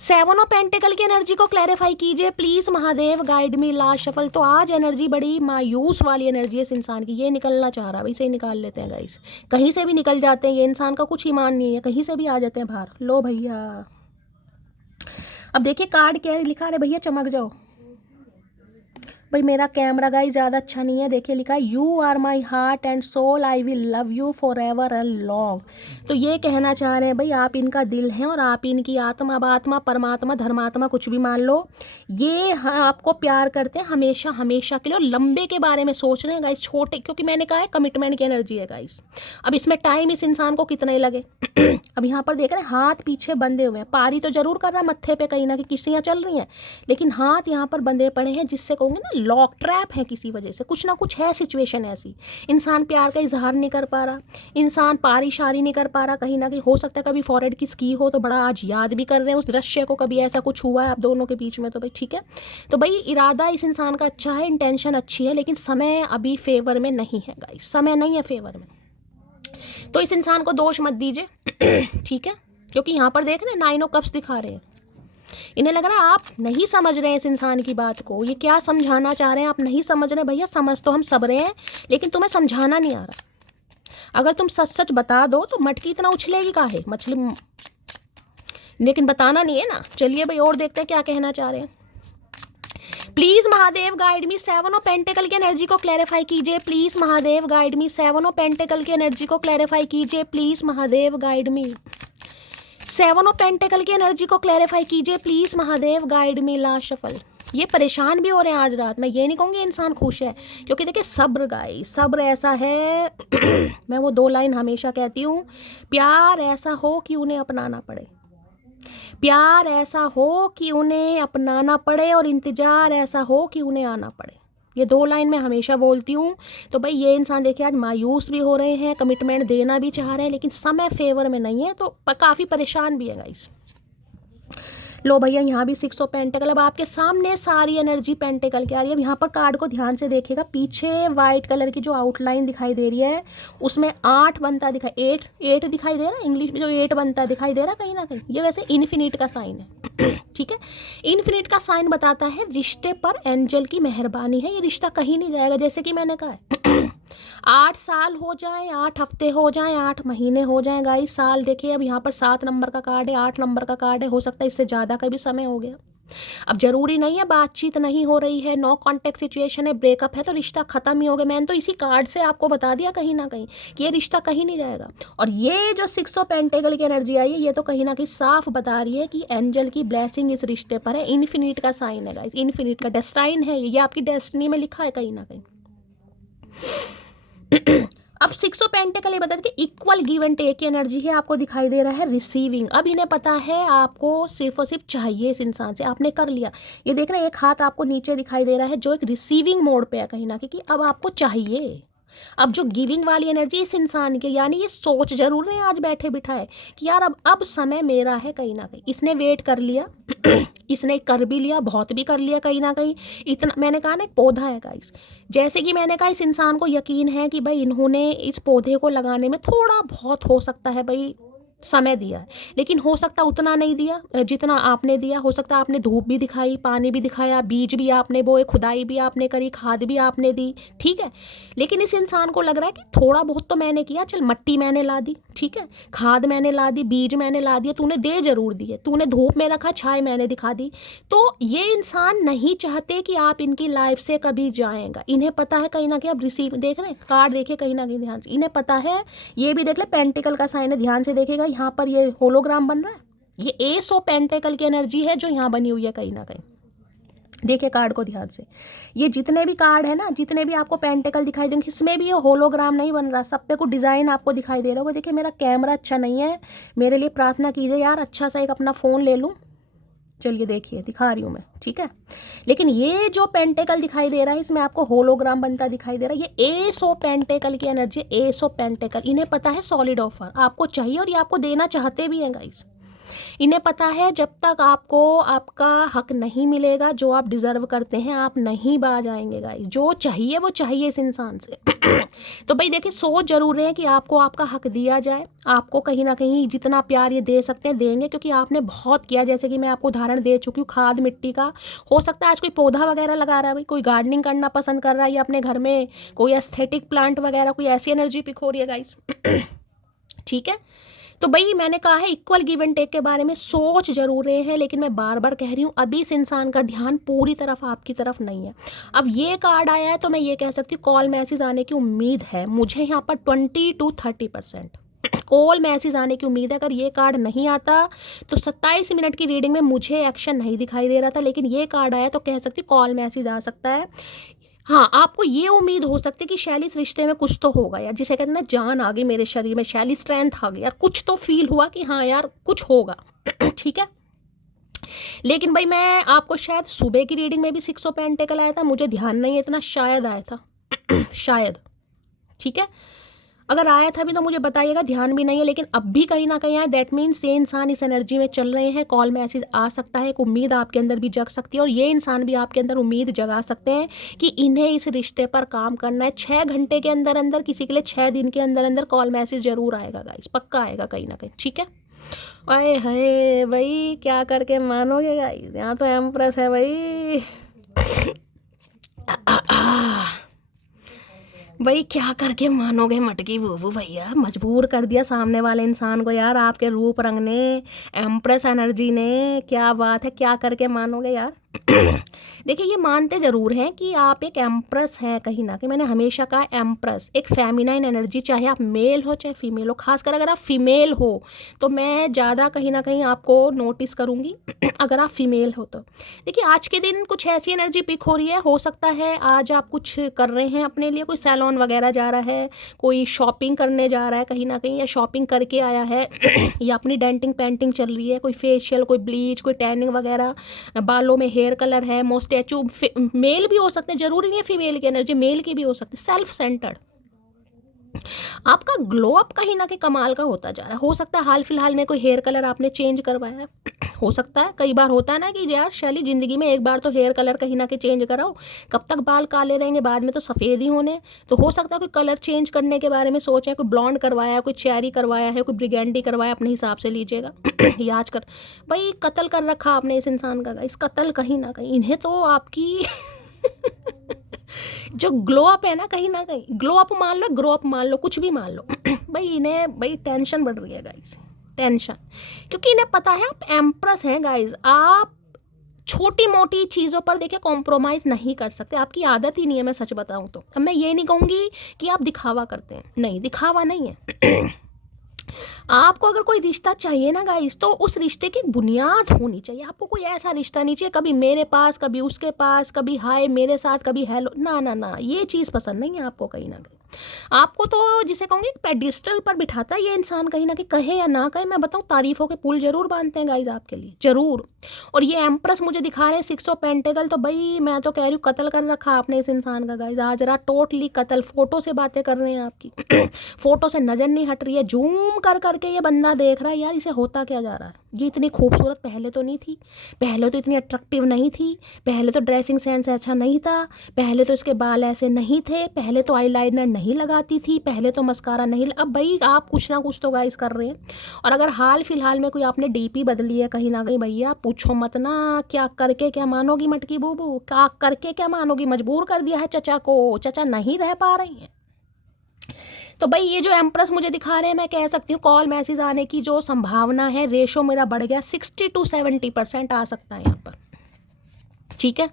7 ऑफ पेंटिकल की एनर्जी को क्लैरिफाई कीजिए please Mahadev, guide me. Last shuffle. तो आज एनर्जी बड़ी मायूस वाली एनर्जी है इस इंसान की, ये निकलना चाह रहा है, इसे निकाल लेते हैं गाइस, कहीं से भी निकल जाते हैं, ये इंसान का कुछ ईमान नहीं है, कहीं से भी आ जाते हैं बाहर। लो भैया अब देखिए कार्ड क्या लिखा है भैया, चमक जाओ भाई, मेरा कैमरा गाइस ज़्यादा अच्छा नहीं है, देखिए लिखा है you are my heart and soul, I will love you forever and long. तो ये कहना चाह रहे हैं भाई आप इनका दिल हैं और आप इनकी आत्मा, अब आत्मा परमात्मा धर्मात्मा कुछ भी मान लो, ये आपको प्यार करते हैं हमेशा हमेशा के लिए, और लंबे के बारे में सोच रहे हैं गाइस, छोटे, क्योंकि मैंने कहा है कमिटमेंट की एनर्जी है गाइस। अब इसमें टाइम इस इंसान को कितने लगे। अब यहाँ पर देख रहे हैं हाथ पीछे बंधे हुए हैं, पारी तो जरूर कर रहा है मत्थे पे, कहीं ना कहीं किश्तियाँ चल रही हैं, लेकिन हाथ यहाँ पर बंधे पड़े हैं, जिससे कहूँगे ना लॉक ट्रैप है, किसी वजह से कुछ ना कुछ है सिचुएशन ऐसी। इंसान प्यार का इजहार नहीं कर पा रहा, इंसान पारी शारी नहीं कर पा रहा, कहीं ना कहीं हो सकता है कभी फॉरवर्ड किस की हो तो बड़ा आज याद भी कर रहे हैं उस दृश्य को, कभी ऐसा कुछ हुआ है आप दोनों के बीच में, तो भाई ठीक है। तो भाई इरादा इस इंसान का अच्छा है, इंटेंशन अच्छी है, लेकिन समय अभी फेवर में नहीं है गाइस, समय नहीं है फेवर में, तो इस इंसान को दोष मत दीजिए। ठीक है, क्योंकि यहाँ पर देख रहे हैं 9 ऑफ कप्स दिखा रहे हैं, इन्हें लग रहा है आप नहीं समझ रहे हैं इस इंसान की बात को, ये क्या समझाना चाह रहे हैं आप नहीं समझ रहे। भैया समझ तो हम सब रहे हैं, लेकिन तुम्हें समझाना नहीं आ रहा। अगर तुम सच सच बता दो तो मटकी इतना उछलेगी काहे मछली, लेकिन बताना नहीं है ना। चलिए भाई और देखते हैं क्या कहना चाह रहे हैं। Please Mahadev guide me. 7 of pentacle की एनर्जी को क्लैरिफाई कीजिए please Mahadev, guide me. 7 of pentacle की एनर्जी को क्लैरिफाई कीजिए please Mahadev, guide me. 7 of pentacle की एनर्जी को क्लैरिफाई कीजिए please Mahadev, guide me. Last shuffle. ये परेशान भी हो रहे हैं आज रात, मैं ये नहीं कहूँगी इंसान खुश है, क्योंकि देखिए सब्र गाइस, सब्र ऐसा है मैं वो 2 लाइन हमेशा कहती हूँ, प्यार ऐसा हो कि उन्हें अपनाना पड़े, प्यार ऐसा हो कि उन्हें अपनाना पड़े और इंतज़ार ऐसा हो कि उन्हें आना पड़े। ये 2 लाइन मैं हमेशा बोलती हूँ। तो भाई ये इंसान देखिए आज मायूस भी हो रहे हैं, कमिटमेंट देना भी चाह रहे हैं, लेकिन समय फेवर में नहीं है, तो काफ़ी परेशान भी है गाइस। लो भैया यहाँ भी 6 ऑफ पेंटिकल। अब आपके सामने सारी एनर्जी पेंटिकल की आ रही है। अब यहाँ पर कार्ड को ध्यान से देखिएगा, पीछे वाइट कलर की जो आउटलाइन दिखाई दे रही है उसमें 8 बनता दिखाई, 8 दिखाई दे रहा है। इंग्लिश में जो 8 बनता दिखाई दे रहा है कहीं ना कहीं, ये वैसे इन्फिनिट का साइन है। ठीक है, इन्फिनिट का साइन बताता है रिश्ते पर एंजल की मेहरबानी है, ये रिश्ता कहीं नहीं जाएगा। जैसे कि मैंने कहा है 8 साल हो जाए, 8 हफ्ते हो जाएं, 8 महीने हो जाएं गाइस, साल देखिए। अब यहाँ पर 7 नंबर का कार्ड है, 8 नंबर का कार्ड है, हो सकता है इससे ज़्यादा का भी समय हो गया। अब जरूरी नहीं है बातचीत नहीं हो रही है, नो कॉन्टेक्ट सिचुएशन है, ब्रेकअप है तो रिश्ता खत्म ही हो गया। मैंने तो इसी कार्ड से आपको बता दिया कहीं ना कहीं कि ये रिश्ता कहीं नहीं जाएगा। और ये जो 6 ऑफ पेंटिकल की एनर्जी आई है, ये तो कहीं ना कहीं साफ बता रही है कि एंजल की ब्लेसिंग इस रिश्ते पर है। इन्फिनिट का साइन है गाइस, इन्फिनिट का डेस्टाइन है, ये आपकी डेस्टिनी में लिखा है कहीं ना कहीं। अब 6 ऑफ पेंटिकल ये बताते कि इक्वल गिव एंड टेक की एनर्जी है, आपको दिखाई दे रहा है रिसीविंग। अब इन्हें पता है आपको सिर्फ और सिर्फ चाहिए इस इंसान से, आपने कर लिया। ये देख रहे हैं एक हाथ आपको नीचे दिखाई दे रहा है जो एक रिसीविंग मोड पे है कहीं ना कहीं, कि अब आपको चाहिए। अब जो गिविंग वाली एनर्जी इस इंसान की, यानी ये सोच जरूर रहे हैं आज बैठे बिठाए कि यार अब समय मेरा है कहीं ना कहीं। इसने वेट कर लिया इसने कर भी लिया, बहुत भी कर लिया कहीं ना कहीं। इतना मैंने कहा ना एक पौधा है गाइस, जैसे कि मैंने कहा इस इंसान को यकीन है कि भाई इन्होंने इस पौधे को लगाने में थोड़ा बहुत हो सकता है भाई समय दिया है, लेकिन हो सकता उतना नहीं दिया जितना आपने दिया। हो सकता आपने धूप भी दिखाई, पानी भी दिखाया, बीज भी आपने बोए, खुदाई भी आपने करी, खाद भी आपने दी, ठीक है। लेकिन इस इंसान को लग रहा है कि थोड़ा बहुत तो मैंने किया, चल मट्टी मैंने ला दी, ठीक है, खाद मैंने ला दी, बीज मैंने ला दिया, तूने दे जरूर दिए, तूने धूप में रखा, छाए मैंने दिखा दी। तो ये इंसान नहीं चाहते कि आप इनकी लाइफ से कभी जाएगा। इन्हें पता है कहीं ना कहीं, अब रिसीव देख रहे हैं कार्ड, देखिए कहीं ना कहीं ध्यान से, इन्हें पता है। ये भी देख ले पेंटिकल का साइन है, ध्यान से देखेगा यहाँ पर ये होलोग्राम बन रहा है, ये एस ऑफ पेंटिकल की एनर्जी है जो यहाँ बनी हुई है कहीं ना कहीं। देखिए कार्ड को ध्यान से, ये जितने भी कार्ड है ना, जितने भी आपको पेंटिकल दिखाई देंगे, इसमें भी ये होलोग्राम नहीं बन रहा, सब पे को डिज़ाइन आपको दिखाई दे रहा होगा। देखिए मेरा कैमरा अच्छा नहीं है, मेरे लिए प्रार्थना कीजिए यार, अच्छा सा एक अपना फ़ोन ले लूँ। चलिए देखिए दिखा रही हूँ मैं, ठीक है। लेकिन ये जो पेंटिकल दिखाई दे रहा है इसमें आपको होलोग्राम बनता दिखाई दे रहा है, ये एस ऑफ पेंटिकल की एनर्जी, एस ऑफ पेंटिकल। इन्हें पता है सॉलिड ऑफर आपको चाहिए और ये आपको देना चाहते भी हैं गाइस। इन्हें पता है जब तक आपको आपका हक नहीं मिलेगा जो आप डिज़र्व करते हैं, आप नहीं बाज आएंगे गाइस। जो चाहिए वो चाहिए इस इंसान से। तो भाई देखिए सोच जरूर है कि आपको आपका हक दिया जाए, आपको कहीं ना कहीं जितना प्यार ये दे सकते हैं देंगे, क्योंकि आपने बहुत किया। जैसे कि मैं आपको उदाहरण दे चुकी हूँ खाद मिट्टी का। हो सकता है आज कोई पौधा वगैरह लगा रहा है, भाई कोई गार्डनिंग करना पसंद कर रहा है, या अपने घर में कोई एस्थेटिक प्लांट वगैरह, कोई ऐसी एनर्जी पिक हो रही है गाइस। ठीक है, तो भाई मैंने कहा है इक्वल गिव एंड टेक के बारे में सोच जरूर रहे हैं, लेकिन मैं बार बार कह रही हूँ अभी इस इंसान का ध्यान पूरी तरफ आपकी तरफ नहीं है। अब ये कार्ड आया है तो मैं ये कह सकती हूँ कॉल मैसेज आने की उम्मीद है मुझे यहाँ पर 20 to 30% कॉल मैसेज आने की उम्मीद है। अगर ये कार्ड नहीं आता तो 27 मिनट की रीडिंग में मुझे एक्शन नहीं दिखाई दे रहा था, लेकिन ये कार्ड आया तो कह सकती हूँ कॉल मैसेज आ सकता है। हाँ, आपको ये उम्मीद हो सकती है कि शैली इस रिश्ते में कुछ तो होगा यार, जिसे कहते हैं ना जान आ गई मेरे शरीर में, शैली स्ट्रेंथ आ गई यार, कुछ तो फील हुआ कि हाँ यार कुछ होगा। ठीक है, लेकिन भाई मैं आपको शायद सुबह की रीडिंग में भी 6 ऑफ पेंटिकल आया था, मुझे ध्यान नहीं है इतना, शायद आया था शायद। ठीक है, अगर आया था भी तो मुझे बताइएगा, ध्यान भी नहीं है, लेकिन अब भी कहीं ना कहीं आया। दैट मीन्स ये इंसान इस एनर्जी में चल रहे हैं, कॉल मैसेज आ सकता है, एक उम्मीद आपके अंदर भी जग सकती है, और ये इंसान भी आपके अंदर उम्मीद जगा सकते हैं कि इन्हें इस रिश्ते पर काम करना है। 6 घंटे के अंदर अंदर, किसी के लिए 6 दिन के अंदर अंदर कॉल मैसेज जरूर आएगा गाइस, पक्का आएगा कहीं ना कहीं। ठीक है, अरे है भाई क्या करके मानोगे गाइस, यहाँ तो एम्प्रेस है भाई। भाई क्या करके मानोगे मटकी वो भैया, मजबूर कर दिया सामने वाले इंसान को यार, आपके रूप रंग ने, एम्प्रेस एनर्जी ने। क्या बात है, क्या करके मानोगे यार। देखिए ये मानते ज़रूर हैं कि आप एक एम्प्रेस हैं कहीं ना कहीं, मैंने हमेशा कहा एम्प्रेस एक फेमिनाइन एनर्जी, चाहे आप मेल हो चाहे फीमेल हो, खासकर अगर आप फीमेल हो तो मैं ज़्यादा कहीं ना कहीं आपको नोटिस करूँगी अगर आप फीमेल हो तो। देखिए आज के दिन कुछ ऐसी एनर्जी पिक हो रही है, हो सकता है आज आप कुछ कर रहे हैं अपने लिए, कोई सैलून वगैरह जा रहा है, कोई शॉपिंग करने जा रहा है कहीं ना कहीं, या शॉपिंग करके आया है या अपनी डेंटिंग पेंटिंग चल रही है, कोई फेशियल, कोई ब्लीच, कोई टैनिंग वगैरह, बालों में हेयर कलर है, मोस्टैचू, मेल भी हो सकते हैं, जरूरी नहीं है फीमेल की एनर्जी, मेल की भी हो सकती है। सेल्फ सेंटर्ड आपका ग्लो अप कहीं ना कहीं कमाल का होता जा रहा है। हो सकता है हाल फिलहाल में कोई हेयर कलर आपने चेंज करवाया है, हो सकता है, कई बार होता है ना कि यार शैली ज़िंदगी में एक बार तो हेयर कलर कहीं ना कहीं चेंज कराओ, कब तक बाल काले रहेंगे, बाद में तो सफ़ेद ही होने। तो हो सकता है कोई कलर चेंज करने के बारे में सोचा है, कोई ब्लॉन्ड करवाया, कोई चेरी करवाया है, कोई ब्रिगेंडी करवाया, अपने हिसाब से लीजिएगा। याद कर भाई, कत्ल कर रखा आपने इस इंसान का, इस कत्ल कहीं ना कहीं इन्हें तो आपकी जो ग्लो अप है ना कहीं ना कहीं, ग्लो अप मान लो, ग्रो अप मान लो, कुछ भी मान लो भाई इन्हें भाई टेंशन बढ़ रही है गाइस, टेंशन, क्योंकि इन्हें पता है आप एम्प्रेस हैं गाइस, आप छोटी मोटी चीज़ों पर देखिए कॉम्प्रोमाइज़ नहीं कर सकते, आपकी आदत ही नहीं है। मैं सच बताऊं तो अब मैं ये नहीं कहूँगी कि आप दिखावा करते हैं, नहीं दिखावा नहीं है। आपको अगर कोई रिश्ता चाहिए ना गाइस, तो उस रिश्ते की बुनियाद होनी चाहिए। आपको कोई ऐसा रिश्ता नहीं चाहिए कभी मेरे पास कभी उसके पास, कभी हाय मेरे साथ कभी हेलो, ना ना ना, ये चीज़ पसंद नहीं है आपको कहीं ना कहीं। आपको तो जिसे कहूँगी पेडिस्टल पर बिठाता है ये इंसान, कहीं ना कहीं कहे या ना कहे, मैं बताऊँ तारीफों के पुल जरूर बांधते हैं गाइज आपके लिए, जरूर। और ये एम्प्रेस मुझे दिखा रहे हैं 6 ऑफ पेंटेकल, तो भाई मैं तो कह रही हूँ कत्ल कर रखा आपने इस इंसान का गाइज, आज रात टोटली कत्ल। फोटो से बातें कर रहे हैं आपकी फोटो से नज़र नहीं हट रही है, जूम कर करके ये बंदा देख रहा है यार इसे होता क्या जा रहा है। ये इतनी खूबसूरत पहले तो नहीं थी, पहले तो इतनी अट्रैक्टिव नहीं थी, पहले तो ड्रेसिंग सेंस अच्छा नहीं था, पहले तो इसके बाल ऐसे नहीं थे, पहले तो आईलाइनर नहीं लगाती थी, पहले तो मस्कारा नहीं अब भाई आप कुछ ना कुछ तो गाइस कर रहे हैं। और अगर हाल फिलहाल में कोई आपने डीपी बदली है कहीं ना कहीं, भैया पूछो मत ना, क्या करके क्या मानोगी मटकी बूबू, क्या करके क्या मानोगी, मजबूर कर दिया है चचा को, चचा नहीं रह पा रही हैं। तो भाई ये जो एम्प्रेस मुझे दिखा रहे हैं, मैं कह सकती हूँ कॉल मैसेज आने की जो संभावना है, रेशो मेरा बढ़ गया, 60 to 70% आ सकता है यहाँ पर, ठीक है।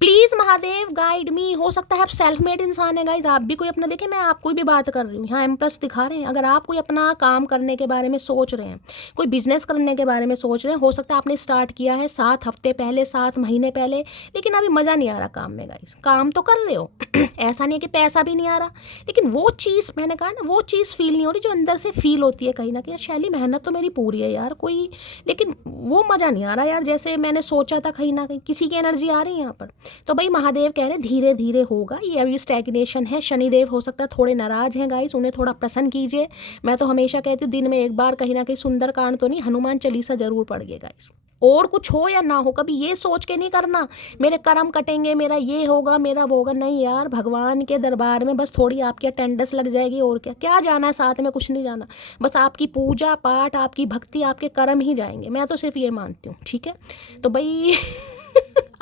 प्लीज़ महादेव गाइड मी। हो सकता है आप सेल्फ मेड इंसान है गाइज, आप भी कोई अपना, देखिए मैं आपको भी बात कर रही हूँ, यहाँ एम्प्रेस दिखा रहे हैं। अगर आप कोई अपना काम करने के बारे में सोच रहे हैं, कोई बिजनेस करने के बारे में सोच रहे हैं, हो सकता है आपने स्टार्ट किया है 7 हफ्ते पहले, 7 महीने पहले, लेकिन अभी मज़ा नहीं आ रहा काम में गाइज। काम तो कर रहे हो ऐसा नहीं है कि पैसा भी नहीं आ रहा, लेकिन वो चीज़ मैंने कहा ना, वो चीज़ फील नहीं हो रही जो अंदर से फील होती है कहीं ना कहीं। शैली मेहनत तो मेरी पूरी है यार कोई, लेकिन वो मज़ा नहीं आ रहा यार जैसे मैंने सोचा था कहीं ना कहीं, किसी की एनर्जी आ रही है यहाँ पर। तो भाई महादेव कह रहे हैं धीरे धीरे होगा, ये अभी स्टैग्नेशन है। शनिदेव हो सकता है थोड़े नाराज हैं गाइस, उन्हें थोड़ा प्रसन्न कीजिए। मैं तो हमेशा कहती हूँ दिन में एक बार कहीं ना कहीं सुंदरकांड तो नहीं, हनुमान चालीसा जरूर पढ़िए गाइस। और कुछ हो या ना हो, कभी ये सोच के नहीं करना मेरे कर्म कटेंगे, मेरा ये होगा, मेरा वो होगा, नहीं यार। भगवान के दरबार में बस थोड़ी आपकी अटेंडेंस लग जाएगी, और क्या क्या जाना है साथ में, कुछ नहीं जाना, बस आपकी पूजा पाठ, आपकी भक्ति, आपके कर्म ही जाएंगे। मैं तो सिर्फ ये मानती हूँ, ठीक है। तो भाई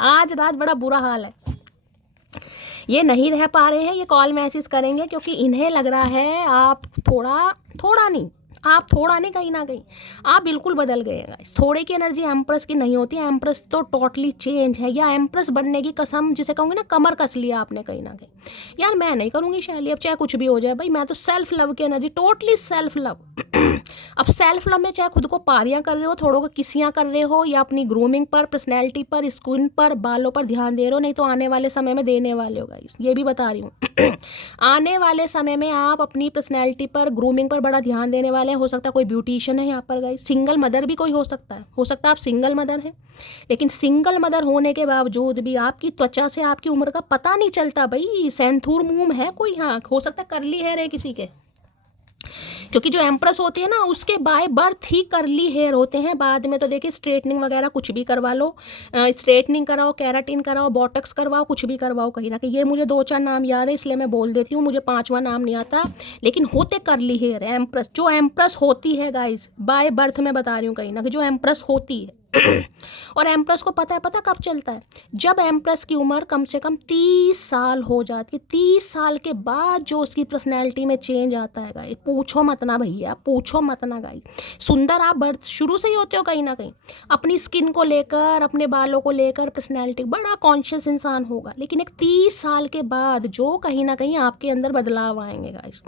आज रात बड़ा बुरा हाल है, ये नहीं रह पा रहे हैं, ये कॉल मैसेज करेंगे क्योंकि इन्हें लग रहा है आप थोड़ा नहीं कहीं ना कहीं आप बिल्कुल बदल गए गाइस। थोड़े की एनर्जी एम्प्रेस की नहीं होती, एम्प्रेस तो टोटली चेंज है। या एम्प्रेस बनने की कसम जिसे कहूँगी ना, कमर कस लिया आपने कहीं ना कहीं। यार मैं नहीं करूँगी शैली, अब चाहे कुछ भी हो जाए भाई, मैं तो सेल्फ लव की एनर्जी, टोटली सेल्फ लव। अब सेल्फ लव में चाहे खुद को पारियाँ कर रहे हो, थोड़ों को किसियाँ कर रहे हो, या अपनी ग्रूमिंग पर, पर्सनैलिटी पर, स्किन पर, बालों पर ध्यान दे रहे हो, नहीं तो आने वाले समय में देने वाले हो गाइस, ये भी बता रही हूँ। आने वाले समय में आप अपनी पर्सनैलिटी पर, ग्रूमिंग पर बड़ा ध्यान देने वाले हैं। हो सकता है कोई ब्यूटिशियन है यहाँ पर गाइस, सिंगल मदर भी कोई हो सकता है, हो सकता है आप सिंगल मदर हैं, लेकिन सिंगल मदर होने के बावजूद भी आपकी त्वचा से आपकी उम्र का पता नहीं चलता भाई। सेंथूर मुंह है कोई, हाँ हो सकता है करली हेयर है किसी के, क्योंकि जो एम्प्रेस होती है ना उसके by birth he curly hair होते हैं। बाद में तो देखिए स्ट्रेटनिंग वगैरह कुछ भी करवा लो, स्ट्रेटनिंग कराओ, केराटिन कराओ, बॉटक्स करवाओ, कुछ भी करवाओ कहीं ना कहीं। ये मुझे 2-4 नाम याद है इसलिए मैं बोल देती हूँ, मुझे 5वां नाम नहीं आता, लेकिन होते करली हेयर एम्प्रेस। जो एम्प्रेस होती है गाइज बाय बर्थ, मैं बता रही हूँ कहीं ना कहीं जो एम्प्रेस होती है और एम्प्रेस को पता कब चलता है, जब एम्प्रेस की उम्र कम से कम 30 साल हो जाती है। 30 साल के बाद जो उसकी पर्सनैलिटी में चेंज आता है गाइस, पूछो मत ना भैया, पूछो मत ना गाइस। सुंदर आप बर्थ शुरू से ही होते हो कहीं ना कहीं, अपनी स्किन को लेकर, अपने बालों को लेकर, पर्सनैलिटी बड़ा कॉन्शियस इंसान होगा, लेकिन एक 30 साल के बाद जो कहीं ना कहीं आपके अंदर बदलाव आएंगे गाइस।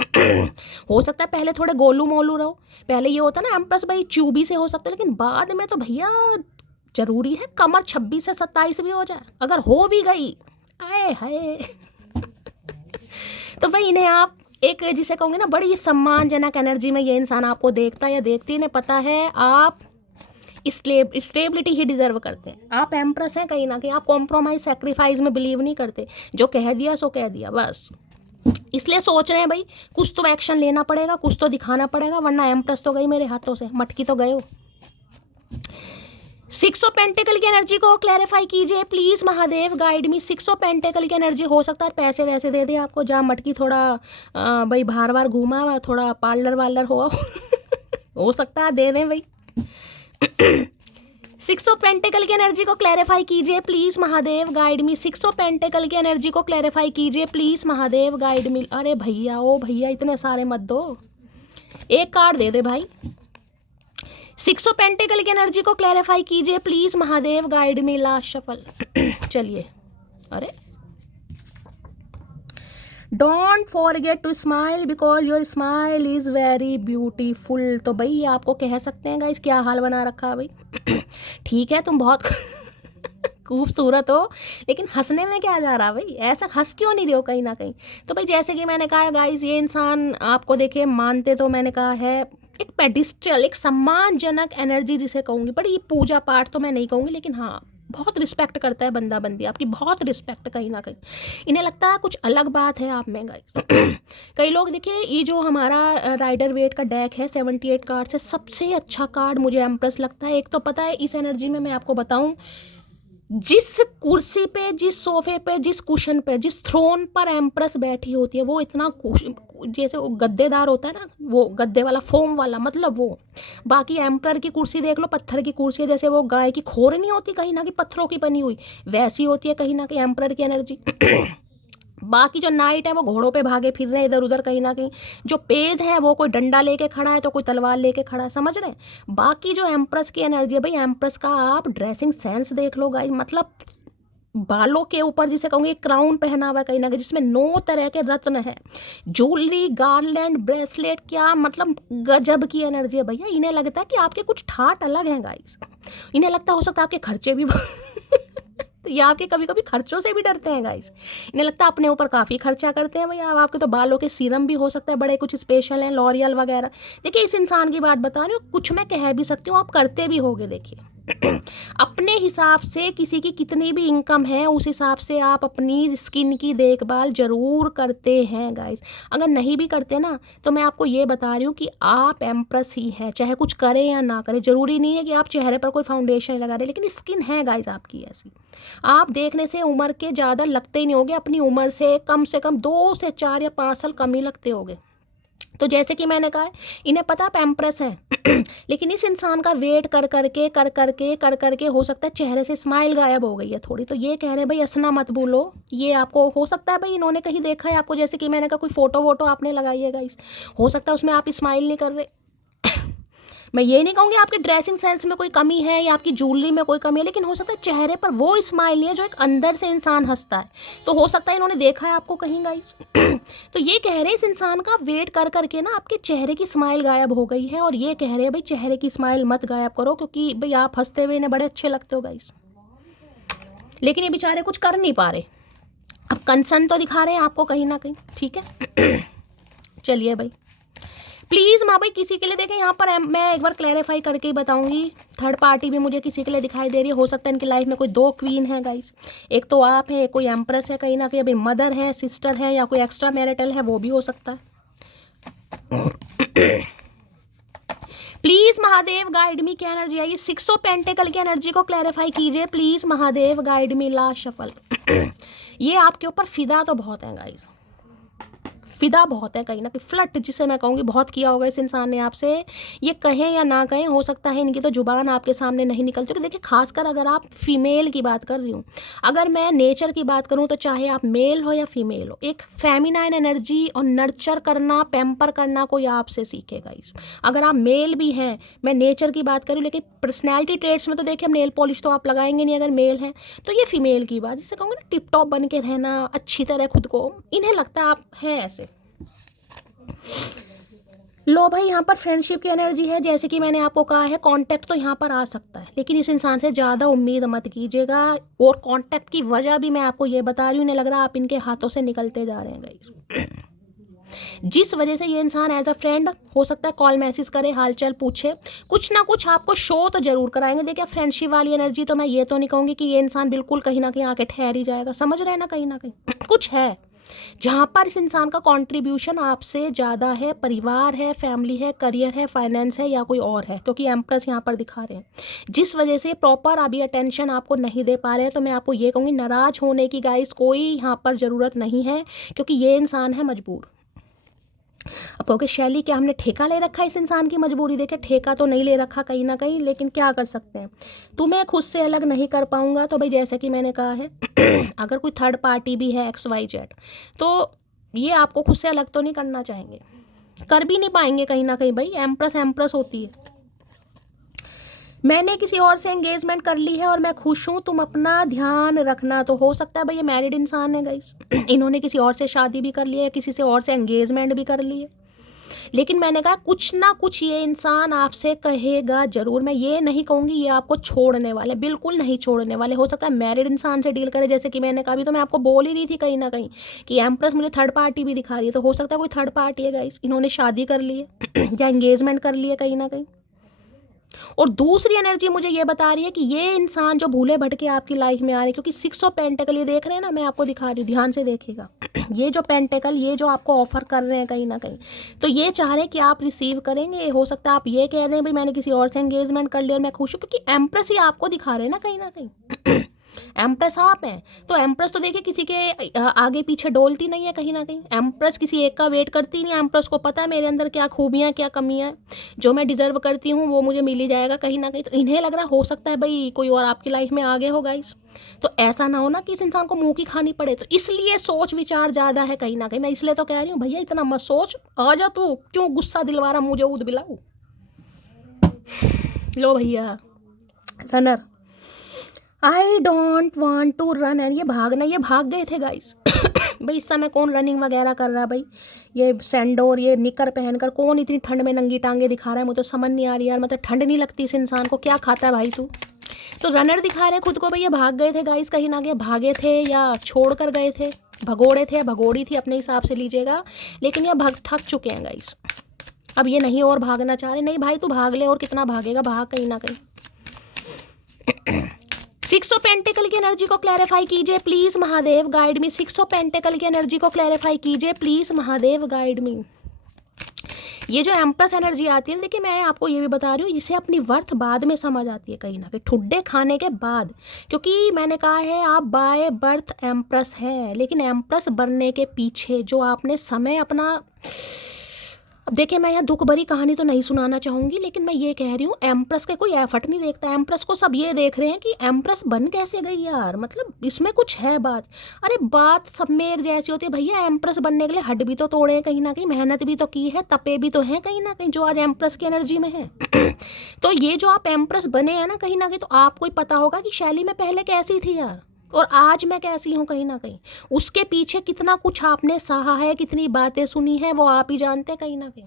हो सकता है पहले थोड़े गोलू मोलू रहो, पहले ये होता है ना एम्प्रेस भाई च्यूबी से हो सकता है, लेकिन बाद में तो भैया जरूरी है कमर 26 से 27 भी हो जाए, अगर हो भी गई आए हाय। तो भाई इन्हें आप एक जिसे कहूँगे ना बड़ी सम्मानजनक एनर्जी में ये इंसान आपको देखता है या देखती है, इन्हें पता है आप स्टेबिलिटी ही डिजर्व करते हैं। आप एम्प्रेस हैं कहीं ना कहीं, आप कॉम्प्रोमाइज सेक्रीफाइस में बिलीव नहीं करते, जो कह दिया सो कह दिया बस। इसलिए सोच रहे हैं भाई कुछ तो एक्शन लेना पड़ेगा, कुछ तो दिखाना पड़ेगा, वरना एम्प्रेस तो गई मेरे हाथों से, मटकी तो गए हो। 6 ऑफ पेंटिकल की एनर्जी को क्लैरिफाई कीजिए please Mahadev, guide me. 6 of pentacle की एनर्जी हो सकता है पैसे वैसे दे दे आपको, जहाँ मटकी थोड़ा भाई बार बार घूमा हुआ, थोड़ा पार्लर वार्लर हुआ हो सकता है दे दें भाई। 6 ऑफ पेंटिकल की एनर्जी को क्लैरिफाई कीजिए please Mahadev, guide me. 6 of pentacle की एनर्जी को क्लैरिफाई कीजिए प्लीज महादेव, गाइड मी। अरे भैया ओ भैया इतने सारे मत दो, एक कार्ड दे दे भाई। 6 ऑफ पेंटिकल की एनर्जी को क्लैरिफाई कीजिए please Mahadev, guide me. Last shuffle. चलिए, अरे don't forget to smile because your smile is very beautiful. तो भाई आपको कह सकते हैं गाइस क्या हाल बना रखा है भाई। ठीक है तुम बहुत खूबसूरत हो, लेकिन हंसने में क्या जा रहा भाई, ऐसा हंस क्यों नहीं रहे हो कहीं ना कहीं। तो भाई जैसे कि मैंने कहा गाइस, ये इंसान आपको देखिए मानते तो मैंने कहा है एक पेडिस्ट्रल, एक सम्मानजनक एनर्जी जिसे कहूँगी, बड़ी पूजा पाठ तो मैं नहीं कहूँगी, लेकिन हाँ बहुत रिस्पेक्ट करता है बंदा बंदी, आपकी बहुत रिस्पेक्ट कहीं ना कहीं। इन्हें लगता है कुछ अलग बात है आप में गाइस। कई लोग देखिए, ये जो हमारा राइडर वेट का डेक है 78 कार्ड से सबसे अच्छा कार्ड मुझे एम्प्रेस लगता है। एक तो पता है इस एनर्जी में मैं आपको बताऊं, जिस कुर्सी पे, जिस सोफे पे, जिस कुशन पे, जिस थ्रोन पर एम्प्रेस बैठी होती है, वो इतना जैसे वो गद्देदार होता है ना, वो गद्दे वाला फोम वाला, मतलब वो। बाकी एम्पर की कुर्सी देख लो, पत्थर की कुर्सी है, जैसे वो गाय की खोर नहीं होती कहीं ना कहीं पत्थरों की बनी हुई, वैसी होती है कहीं ना कहीं एम्पर की एनर्जी। बाकी जो नाइट है वो घोड़ों पे भागे फिर रहे इधर उधर कहीं ना कहीं, जो पेज है वो कोई डंडा लेके खड़ा है तो कोई तलवार लेके खड़ा है, समझ रहे हैं। बाकी जो एम्प्रेस की एनर्जी है भाई, एम्प्रेस का आप ड्रेसिंग सेंस देख लो गाइस, मतलब बालों के ऊपर जिसे कहूँगी क्राउन पहना हुआ कहीं ना कहीं, जिसमें 9 तरह के रत्न है, ज्वेलरी, गार्लैंड, ब्रेसलेट, क्या मतलब गजब की एनर्जी है भैया। इन्हें लगता है कि आपके कुछ ठाट अलग हैं गाइस, इन्हें लगता है हो सकता है आपके खर्चे भी तो ये आपके कभी कभी खर्चों से भी डरते हैं गाइस। इन्हें लगता है अपने ऊपर काफ़ी खर्चा करते हैं भैया। आपके तो बालों के सीरम भी हो सकता है बड़े कुछ स्पेशल हैं, लॉरियल वगैरह। देखिए इस इंसान की बात बता रही हूँ, कुछ मैं कह भी सकती हूँ, आप करते भी होगे। देखिए अपने हिसाब से किसी की कितनी भी इनकम है उस हिसाब से आप अपनी स्किन की देखभाल जरूर करते हैं गाइस। अगर नहीं भी करते ना तो मैं आपको ये बता रही हूँ कि आप एम्प्रेस ही हैं, चाहे कुछ करें या ना करें। ज़रूरी नहीं है कि आप चेहरे पर कोई फाउंडेशन लगा रहे, लेकिन स्किन है गाइस आपकी ऐसी। आप देखने से उम्र के ज़्यादा लगते ही नहीं होगे, अपनी उम्र से कम 2 से 4 या 5 साल कम ही लगते होगे। तो जैसे कि मैंने कहा इन्हें पता आप एम्प्रेस हैं लेकिन इस इंसान का वेट कर करके हो सकता है चेहरे से स्माइल गायब हो गई है थोड़ी, तो ये कह रहे हैं भाई हंसना मत भूलो। ये आपको हो सकता है भाई इन्होंने कहीं देखा है आपको, जैसे कि मैंने कहा कोई फोटो वोटो आपने लगाई है गाइस, हो सकता है उसमें आप स्माइल नहीं कर रहे। मैं ये नहीं कहूँगी आपके ड्रेसिंग सेंस में कोई कमी है या आपकी ज्वेलरी में कोई कमी है, लेकिन हो सकता है चेहरे पर वो स्माइल नहीं है जो एक अंदर से इंसान हंसता है। तो हो सकता है इन्होंने देखा है आपको कहीं गाइस। तो ये कह रहे हैं इस इंसान का वेट कर करके ना आपके चेहरे की स्माइल गायब हो गई है, और ये कह रहे हैं भाई चेहरे की स्माइल मत गायब करो, क्योंकि भाई आप हंसते हुए इन्हें बड़े अच्छे लगते हो गाइस। लेकिन ये बेचारे कुछ कर नहीं पा रहे, अब कंसर्न तो दिखा रहे हैं आपको कहीं ना कहीं, ठीक है। चलिए भाई प्लीज़ माँ भाई किसी के लिए देखें, यहाँ पर मैं एक बार क्लैरिफाई करके ही बताऊंगी। थर्ड पार्टी भी मुझे किसी के लिए दिखाई दे रही है, हो सकता है इनकी लाइफ में कोई 2 क्वीन है गाइस, एक तो आप है, कोई एम्प्रेस है कहीं ना कहीं, अभी मदर है, सिस्टर है, या कोई एक्स्ट्रा मैरिटल है, वो भी हो सकता है। प्लीज महादेव गाइड मी, क्या एनर्जी आई? 6 ऑफ पेंटिकल की एनर्जी को क्लैरिफाई कीजिए please Mahadev, guide me. Last shuffle. ये आपके ऊपर फिदा तो बहुत है गाइस, फिदा बहुत है कहीं ना कहीं, फ्लर्ट जिसे मैं कहूँगी बहुत किया होगा इस इंसान ने आपसे। ये कहें या ना कहें, हो सकता है इनकी तो जुबान आपके सामने नहीं निकलती। तो देखिए खासकर अगर आप फीमेल की बात कर रही हूँ, अगर मैं नेचर की बात करूँ तो चाहे आप मेल हो या फीमेल हो, एक फेमिनाइन एनर्जी और नर्चर करना, पैम्पर करना कोई आपसे सीखेगा इस। अगर आप मेल भी हैं, मैं नेचर की बात करूँ, लेकिन पर्सनैलिटी ट्रेट्स में तो देखिए नेल पॉलिश तो आप लगाएंगे नहीं अगर मेल हैं। तो ये फीमेल की बात, जिससे कहूँगा ना टिप टॉप बन के रहना, अच्छी तरह खुद को, इन्हें लगता है आप हैं ऐसे। लो भाई, यहाँ पर फ्रेंडशिप की एनर्जी है। जैसे कि मैंने आपको कहा है, कांटेक्ट तो यहाँ पर आ सकता है, लेकिन इस इंसान से ज़्यादा उम्मीद मत कीजिएगा। और कांटेक्ट की वजह भी मैं आपको ये बता रही हूँ, इन्हें लग रहा है आप इनके हाथों से निकलते जा रहे हैं गाइस। जिस वजह से ये इंसान एज अ फ्रेंड हो सकता है कॉल मैसेज करे, हालचाल पूछे, कुछ ना कुछ आपको शो तो जरूर कराएंगे। देखिए फ्रेंडशिप वाली एनर्जी तो मैं ये तो नहीं कहूँगी कि ये इंसान बिल्कुल कहीं ना कहीं आके ठहर ही जाएगा, समझ रहे हैं ना कहीं कुछ है जहाँ पर इस इंसान का कंट्रीब्यूशन आपसे ज़्यादा है। परिवार है, फैमिली है, करियर है, फाइनेंस है, या कोई और है, क्योंकि एम्प्रेस यहाँ पर दिखा रहे हैं, जिस वजह से प्रॉपर अभी अटेंशन आपको नहीं दे पा रहे हैं। तो मैं आपको ये कहूँगी, नाराज़ होने की गाइस कोई यहाँ पर ज़रूरत नहीं है, क्योंकि ये इंसान है मजबूर। अब कहोगे शैली क्या हमने ठेका ले रखा है इस इंसान की मजबूरी? देखे ठेका तो नहीं ले रखा कहीं ना कहीं, लेकिन क्या कर सकते हैं, तुम्हें खुद से अलग नहीं कर पाऊंगा। तो भाई जैसे कि मैंने कहा है अगर कोई थर्ड पार्टी भी है XYZ, तो ये आपको खुद से अलग तो नहीं करना चाहेंगे, कर भी नहीं पाएंगे कहीं ना कहीं। भाई एम्प्रेस होती है। मैंने किसी और से एंगेजमेंट कर ली है और मैं खुश हूँ, तुम अपना ध्यान रखना। तो हो सकता है भाई ये मैरिड इंसान है गाइस, इन्होंने किसी और से शादी भी कर ली है, किसी से और से एंगेजमेंट भी कर ली है, लेकिन मैंने कहा कुछ ना कुछ ये इंसान आपसे कहेगा जरूर। मैं ये नहीं कहूँगी ये आपको छोड़ने वाले, बिल्कुल नहीं छोड़ने वाले। हो सकता है मैरिड इंसान से डील करे, जैसे कि मैंने कहा, भी तो मैं आपको बोल ही रही थी कहीं ना कहीं कि एम्प्रेस मुझे थर्ड पार्टी भी दिखा रही है। तो हो सकता है कोई थर्ड पार्टी है गाइस, इन्होंने शादी कर ली है या एंगेजमेंट कर ली है कहीं ना कहीं। और दूसरी एनर्जी मुझे ये बता रही है कि ये इंसान जो भूले भटके आपकी लाइफ में आ रहे हैं, क्योंकि 6 ऑफ पेंटेकल ये देख रहे हैं ना, मैं आपको दिखा रही हूँ, ध्यान से देखिएगा। ये जो पेंटेकल, ये जो आपको ऑफर कर रहे हैं कहीं ना कहीं, तो ये चाह रहे हैं कि आप रिसीव करेंगे। हो सकता है आप ये कह दें भाई मैंने किसी और से एंगेजमेंट कर लिया और मैं खुश हूँ, क्योंकि एम्प्रेस ही आपको दिखा रहे हैं ना कहीं एम्प्रेस आप हैं। तो एम्प्रेस तो देखिए किसी के आगे पीछे डोलती नहीं है कहीं ना कहीं, एम्प्रेस किसी एक का वेट करती नहीं। एम्प्रेस को पता है मेरे अंदर क्या खूबियाँ, क्या कमियाँ, जो मैं डिजर्व करती हूँ वो मुझे मिल ही जाएगा कहीं ना कहीं। तो इन्हें लग रहा हो सकता है भाई कोई और आपकी लाइफ में आगे हो गाइस, तो ऐसा ना हो ना कि इस इंसान को मुंह की खानी पड़े। तो इसलिए सोच विचार ज़्यादा है कहीं ना कहीं। मैं इसलिए तो कह रही हूँ भैया इतना मत सोच, आ जा तू, क्यों गुस्सा दिलवा मुझे ऊद बिलाऊ। लो भैया runner, I don't want to run, and ये भागना, ये भाग गए थे गाइस भाई इस समय कौन रनिंग वगैरह कर रहा है भाई, ये सैंडोर, ये निकर पहनकर कौन इतनी ठंड में नंगी टांगे दिखा रहा है? मुझे तो समझ नहीं आ रही यार, मतलब ठंड नहीं लगती इस इंसान को? क्या खाता है भाई तू? तो रनर दिखा रहे खुद को भाई, ये भाग गए थे गाइस कहीं ना कहीं, भागे थे या छोड़ कर गए थे, भगोड़े थे या भगोड़ी थी, अपने हिसाब से लीजिएगा, लेकिन ये भाग थक चुके हैं गाइस। अब ये नहीं और भागना चाह रहे। नहीं भाई तू भाग ले, और कितना भागेगा, भाग कहीं ना कहीं। 6 ऑफ पेंटिकल की एनर्जी को क्लैरिफाई कीजिए please Mahadev, guide me. 6 of pentacle की एनर्जी को क्लैरिफाई कीजिए प्लीज महादेव, गाइड मी। ये जो एम्प्रेस एनर्जी आती है, देखिए मैं आपको ये भी बता रही हूँ, इसे अपनी वर्थ बाद में समझ आती है कहीं ना कहीं, ठुड्डे खाने के बाद। क्योंकि मैंने कहा है आप बाय बर्थ एम्प्रेस है, लेकिन एम्प्रेस बनने के पीछे जो आपने समय अपना, अब देखिए मैं यहाँ दुख भरी कहानी तो नहीं सुनाना चाहूँगी, लेकिन मैं ये कह रही हूँ एम्प्रेस के कोई एफर्ट नहीं देखता। एम्प्रेस को सब ये देख रहे हैं कि एम्प्रेस बन कैसे गई यार, मतलब इसमें कुछ है बात। अरे बात सब में एक जैसी होती है भैया, एम्प्रेस बनने के लिए हड्डी भी तो तोड़े हैं कहीं ना कहीं, मेहनत भी तो की है, तपे भी तो हैं कहीं ना कहीं, जो आज एम्प्रेस की एनर्जी में है तो ये जो आप एम्प्रेस बने हैं ना कहीं ना कहीं, तो आपको ही पता होगा कि शैली में पहले कैसी थी यार, और आज मैं कैसी हूँ कहीं ना कहीं। उसके पीछे कितना कुछ आपने सहा है, कितनी बातें सुनी है, वो आप ही जानते हैं कहीं ना कहीं।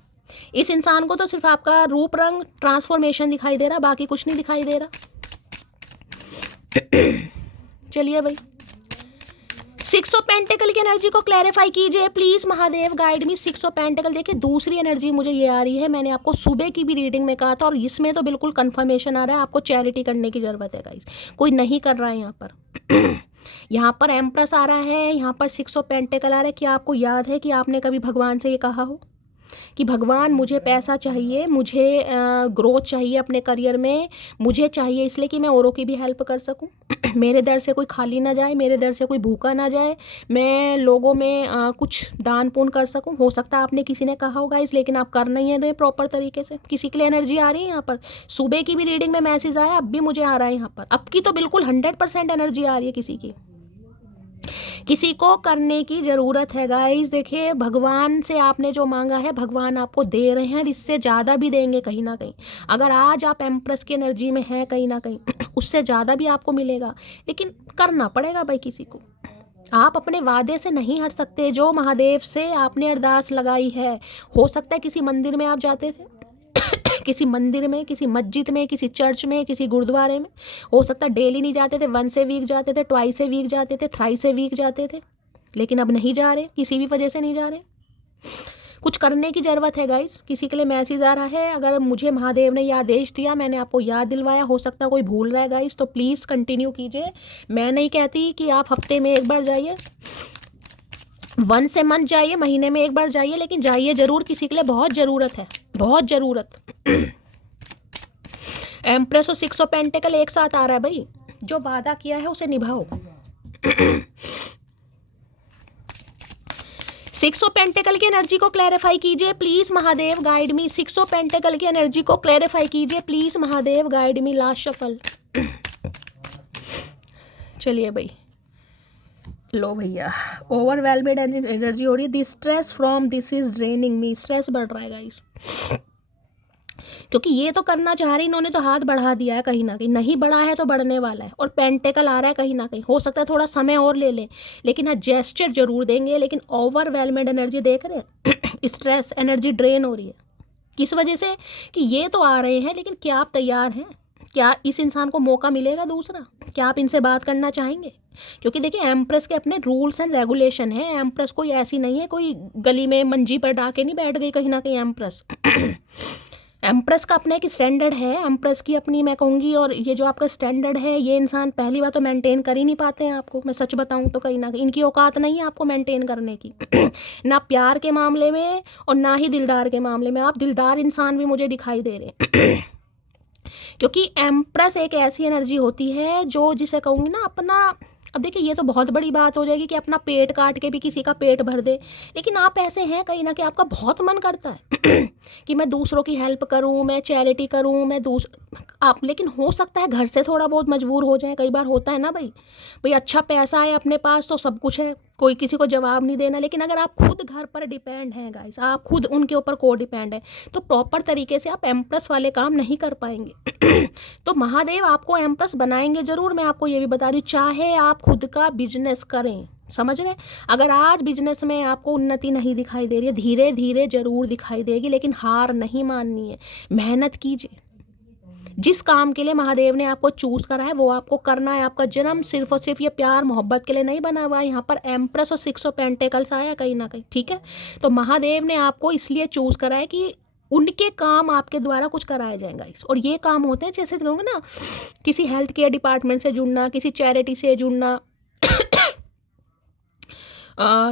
इस इंसान को तो सिर्फ आपका रूप रंग ट्रांसफॉर्मेशन दिखाई दे रहा, बाकी कुछ नहीं दिखाई दे रहा। चलिए भाई 6 ऑफ पेंटिकल की एनर्जी को क्लैरिफाई कीजिए please Mahadev, guide me. 6 of pentacle, देखिए दूसरी एनर्जी मुझे ये आ रही है, मैंने आपको सुबह की भी रीडिंग में कहा था, और इसमें तो बिल्कुल कंफर्मेशन आ रहा है, आपको चैरिटी करने की जरूरत है गाइस। कोई नहीं कर रहा है यहाँ पर यहाँ पर एम्प्रेस आ रहा है, यहाँ पर 6 ऑफ पेंटिकल आ रहा है। क्या आपको याद है कि आपने कभी भगवान से ये कहा हो कि भगवान मुझे पैसा चाहिए, मुझे ग्रोथ चाहिए अपने करियर में, मुझे चाहिए इसलिए कि मैं औरों की भी हेल्प कर सकूं। मेरे दर से कोई खाली ना जाए, मेरे दर से कोई भूखा ना जाए, मैं लोगों में कुछ दान पुण्य कर सकूं। हो सकता है आपने किसी ने कहा होगा इस, लेकिन आप कर नहीं रहे प्रॉपर तरीके से। किसी के लिए एनर्जी आ रही है यहाँ पर, सुबह की भी रीडिंग में मैसेज आया, अब भी मुझे आ रहा है यहाँ पर, अब की तो बिल्कुल 100% एनर्जी आ रही है किसी की। किसी को करने की ज़रूरत है गाइस। देखिए, भगवान से आपने जो मांगा है भगवान आपको दे रहे हैं, और इससे ज़्यादा भी देंगे कहीं ना कहीं। अगर आज आप एम्प्रेस की एनर्जी में हैं कहीं ना कहीं, उससे ज़्यादा भी आपको मिलेगा, लेकिन करना पड़ेगा भाई किसी को। आप अपने वादे से नहीं हट सकते। जो महादेव से आपने अरदास लगाई है, हो सकता है किसी मंदिर में आप जाते थे किसी मंदिर में, किसी मस्जिद में, किसी चर्च में, किसी गुरुद्वारे में, हो सकता है डेली नहीं जाते थे, 1 से वीक जाते थे, 2 से वीक जाते थे, 3 से वीक जाते थे, लेकिन अब नहीं जा रहे, किसी भी वजह से नहीं जा रहे। कुछ करने की ज़रूरत है गाइस। किसी के लिए मैसेज आ रहा है, अगर मुझे महादेव ने यह आदेश दिया, मैंने आपको याद दिलवाया, हो सकता है कोई भूल रहा है गाइस, तो प्लीज़ कंटिन्यू कीजिए। मैं नहीं कहती कि आप हफ्ते में एक बार जाइए, 1 से मंथ जाइए, महीने में एक बार जाइए, लेकिन जाइए ज़रूर। किसी के लिए बहुत ज़रूरत है, बहुत ज़रूरत। एम्प्रेस और 6 ऑफ पेंटिकल एक साथ आ रहा है भाई। जो वादा किया है उसे निभाओ। 6 ऑफ पेंटिकल की एनर्जी को क्लैरिफाई कीजिए please Mahadev, guide me. 6 of pentacle की एनर्जी को क्लैरिफाई कीजिए please Mahadev, guide me. Last shuffle. चलिए भाई, लो भैया, ओवरवेलमेड एनर्जी हो रही है। This stress from this is draining me. Stress बढ़ रहा है गाइस, क्योंकि ये तो करना चाह रही, इन्होंने तो हाथ बढ़ा दिया है कहीं ना कहीं, नहीं बढ़ा है तो बढ़ने वाला है। और पेंटेकल आ रहा है कहीं ना कहीं, हो सकता है थोड़ा समय और ले लें, लेकिन हाँ जेस्चर जरूर देंगे। लेकिन ओवरवेलमेड एनर्जी देख रहे हैं, स्ट्रेस एनर्जी ड्रेन हो रही है। किस वजह से? कि ये तो आ रहे हैं, लेकिन क्या आप तैयार हैं? क्या इस इंसान को मौका मिलेगा दूसरा? क्या आप इनसे बात करना चाहेंगे? क्योंकि देखिए, एम्प्रेस के अपने रूल्स एंड रेगुलेशन है। एम्प्रेस कोई ऐसी नहीं है, कोई गली में मंजी पर डाके नहीं बैठ गई कहीं ना कहीं एम्प्रेस। एम्प्रेस का अपना एक स्टैंडर्ड है, एम्प्रेस की अपनी मैं कहूँगी। और ये जो आपका स्टैंडर्ड है, ये इंसान पहली बार तो मेंटेन कर ही नहीं पाते हैं आपको। मैं सच बताऊँ तो कहीं ना कहीं इनकी औकात नहीं है आपको मेंटेन करने की। ना प्यार के मामले में और ना ही दिलदार के मामले में। आप दिलदार इंसान भी मुझे दिखाई दे रहे हैं। क्योंकि एम्प्रेस एक ऐसी एनर्जी होती है जो, जिसे कहूँगी ना, अपना, अब देखिए ये तो बहुत बड़ी बात हो जाएगी कि अपना पेट काट के भी किसी का पेट भर दे, लेकिन आप ऐसे हैं कहीं ना कहीं आपका बहुत मन करता है कि मैं दूसरों की हेल्प करूं, मैं चैरिटी करूं, मैं आप, लेकिन हो सकता है घर से थोड़ा बहुत मजबूर हो जाए। कई बार होता है ना भाई अच्छा पैसा है अपने पास तो सब कुछ है, कोई किसी को जवाब नहीं देना। लेकिन अगर आप खुद घर पर डिपेंड हैं गाइस, आप खुद उनके ऊपर को डिपेंड है, तो प्रॉपर तरीके से आप एम्प्रेस वाले काम नहीं कर पाएंगे। तो महादेव आपको एम्प्रेस बनाएंगे जरूर। मैं आपको ये भी बता रही हूँ, चाहे आप खुद का बिजनेस करें, समझ रहे? अगर आज बिजनेस में आपको उन्नति नहीं दिखाई दे रही है, धीरे धीरे जरूर दिखाई देगी, लेकिन हार नहीं माननी है, मेहनत कीजिए। जिस काम के लिए महादेव ने आपको चूज करा है वो आपको करना है। आपका जन्म सिर्फ और सिर्फ ये प्यार मोहब्बत के लिए नहीं बना हुआ है। यहाँ पर एम्प्रेस और 6 ऑफ पेंटिकल्स आया कहीं ना कहीं, ठीक है? तो महादेव ने आपको इसलिए चूज करा है कि उनके काम आपके द्वारा कुछ कराया जाएगा। और ये काम होते हैं, जैसे कहूँगे ना, किसी हेल्थ केयर डिपार्टमेंट से जुड़ना, किसी चैरिटी से जुड़ना,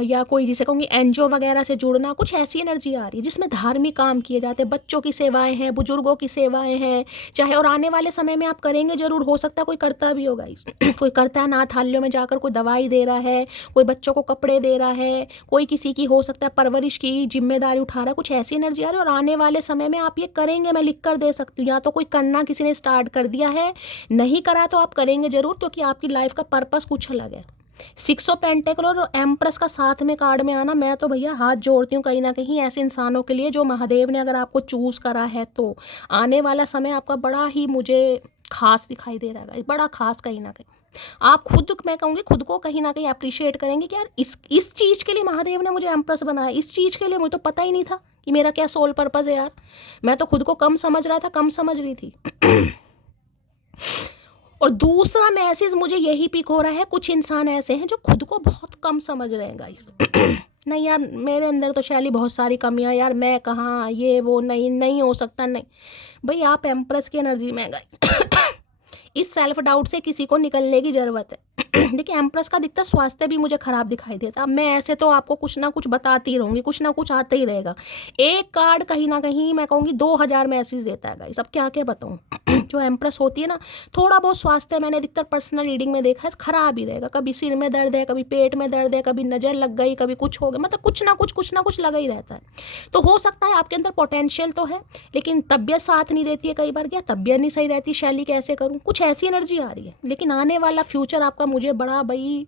या कोई जिसे कहूँगी एनजीओ वगैरह से जुड़ना। कुछ ऐसी एनर्जी आ रही है जिसमें धार्मिक काम किए जाते हैं, बच्चों की सेवाएं हैं, बुजुर्गों की सेवाएं हैं, चाहे, और आने वाले समय में आप करेंगे जरूर। हो सकता है कोई करता भी होगा कोई करता है अनाथालयों में जाकर कोई दवाई दे रहा है, कोई बच्चों को कपड़े दे रहा है, कोई किसी की हो सकता है परवरिश की जिम्मेदारी उठा रहा है। कुछ ऐसी एनर्जी आ रही है, और आने वाले समय में आप ये करेंगे, मैं लिख कर दे सकती हूँ। या तो कोई करना किसी ने स्टार्ट कर दिया है, नहीं करा तो आप करेंगे जरूर, क्योंकि आपकी लाइफ का पर्पस कुछ अलग है। 6 ऑफ पेंटिकल और एम्प्रेस का साथ में कार्ड में आना, मैं तो भैया हाथ जोड़ती हूँ कहीं ना कहीं ऐसे इंसानों के लिए जो महादेव ने अगर आपको चूज करा है, तो आने वाला समय आपका बड़ा ही मुझे खास दिखाई दे रहा है, बड़ा खास। कहीं ना कहीं आप खुद, मैं कहूँगी खुद को कहीं ना कहीं अप्रिशिएट करेंगे कि यार इस चीज़ के लिए महादेव ने मुझे एम्प्रेस बनाया, इस चीज़ के लिए मुझे तो पता ही नहीं था कि मेरा क्या सोल पर्पज़ है यार। मैं तो खुद को कम समझ रहा था, कम समझ रही थी। और दूसरा मैसेज मुझे यही पिक हो रहा है, कुछ इंसान ऐसे हैं जो खुद को बहुत कम समझ रहे हैं गाइस। नहीं यार, मेरे अंदर तो शैली बहुत सारी कमियां यार, मैं कहाँ, ये वो, नहीं हो सकता। नहीं भाई, आप एम्प्रेस की एनर्जी में गाइस इस सेल्फ डाउट से किसी को निकलने की ज़रूरत है। देखिए एम्प्रेस का दिखता स्वास्थ्य भी मुझे खराब दिखाई देता। अब मैं ऐसे तो आपको कुछ ना कुछ बताती रहूँगी, कुछ ना कुछ आता ही रहेगा। एक कार्ड कहीं ना कहीं मैं कहूँगी 2000 मैसेज देता है गाइस। अब क्या क्या बताऊँ। जो एम्प्रेस होती है ना, थोड़ा बहुत स्वास्थ्य मैंने अधिकतर पर्सनल रीडिंग में देखा है खराब ही रहेगा। कभी सिर में दर्द है, कभी पेट में दर्द है, कभी नज़र लग गई, कभी कुछ हो गया, मतलब कुछ ना कुछ लगा ही रहता है। तो हो सकता है आपके अंदर पोटेंशियल तो है, लेकिन तबीयत साथ नहीं देती है। कई बार क्या तबीयत नहीं सही रहती, शैली कैसे करूँ, कुछ ऐसी एनर्जी आ रही है। लेकिन आने वाला फ्यूचर आपका मुझे बड़ा भाई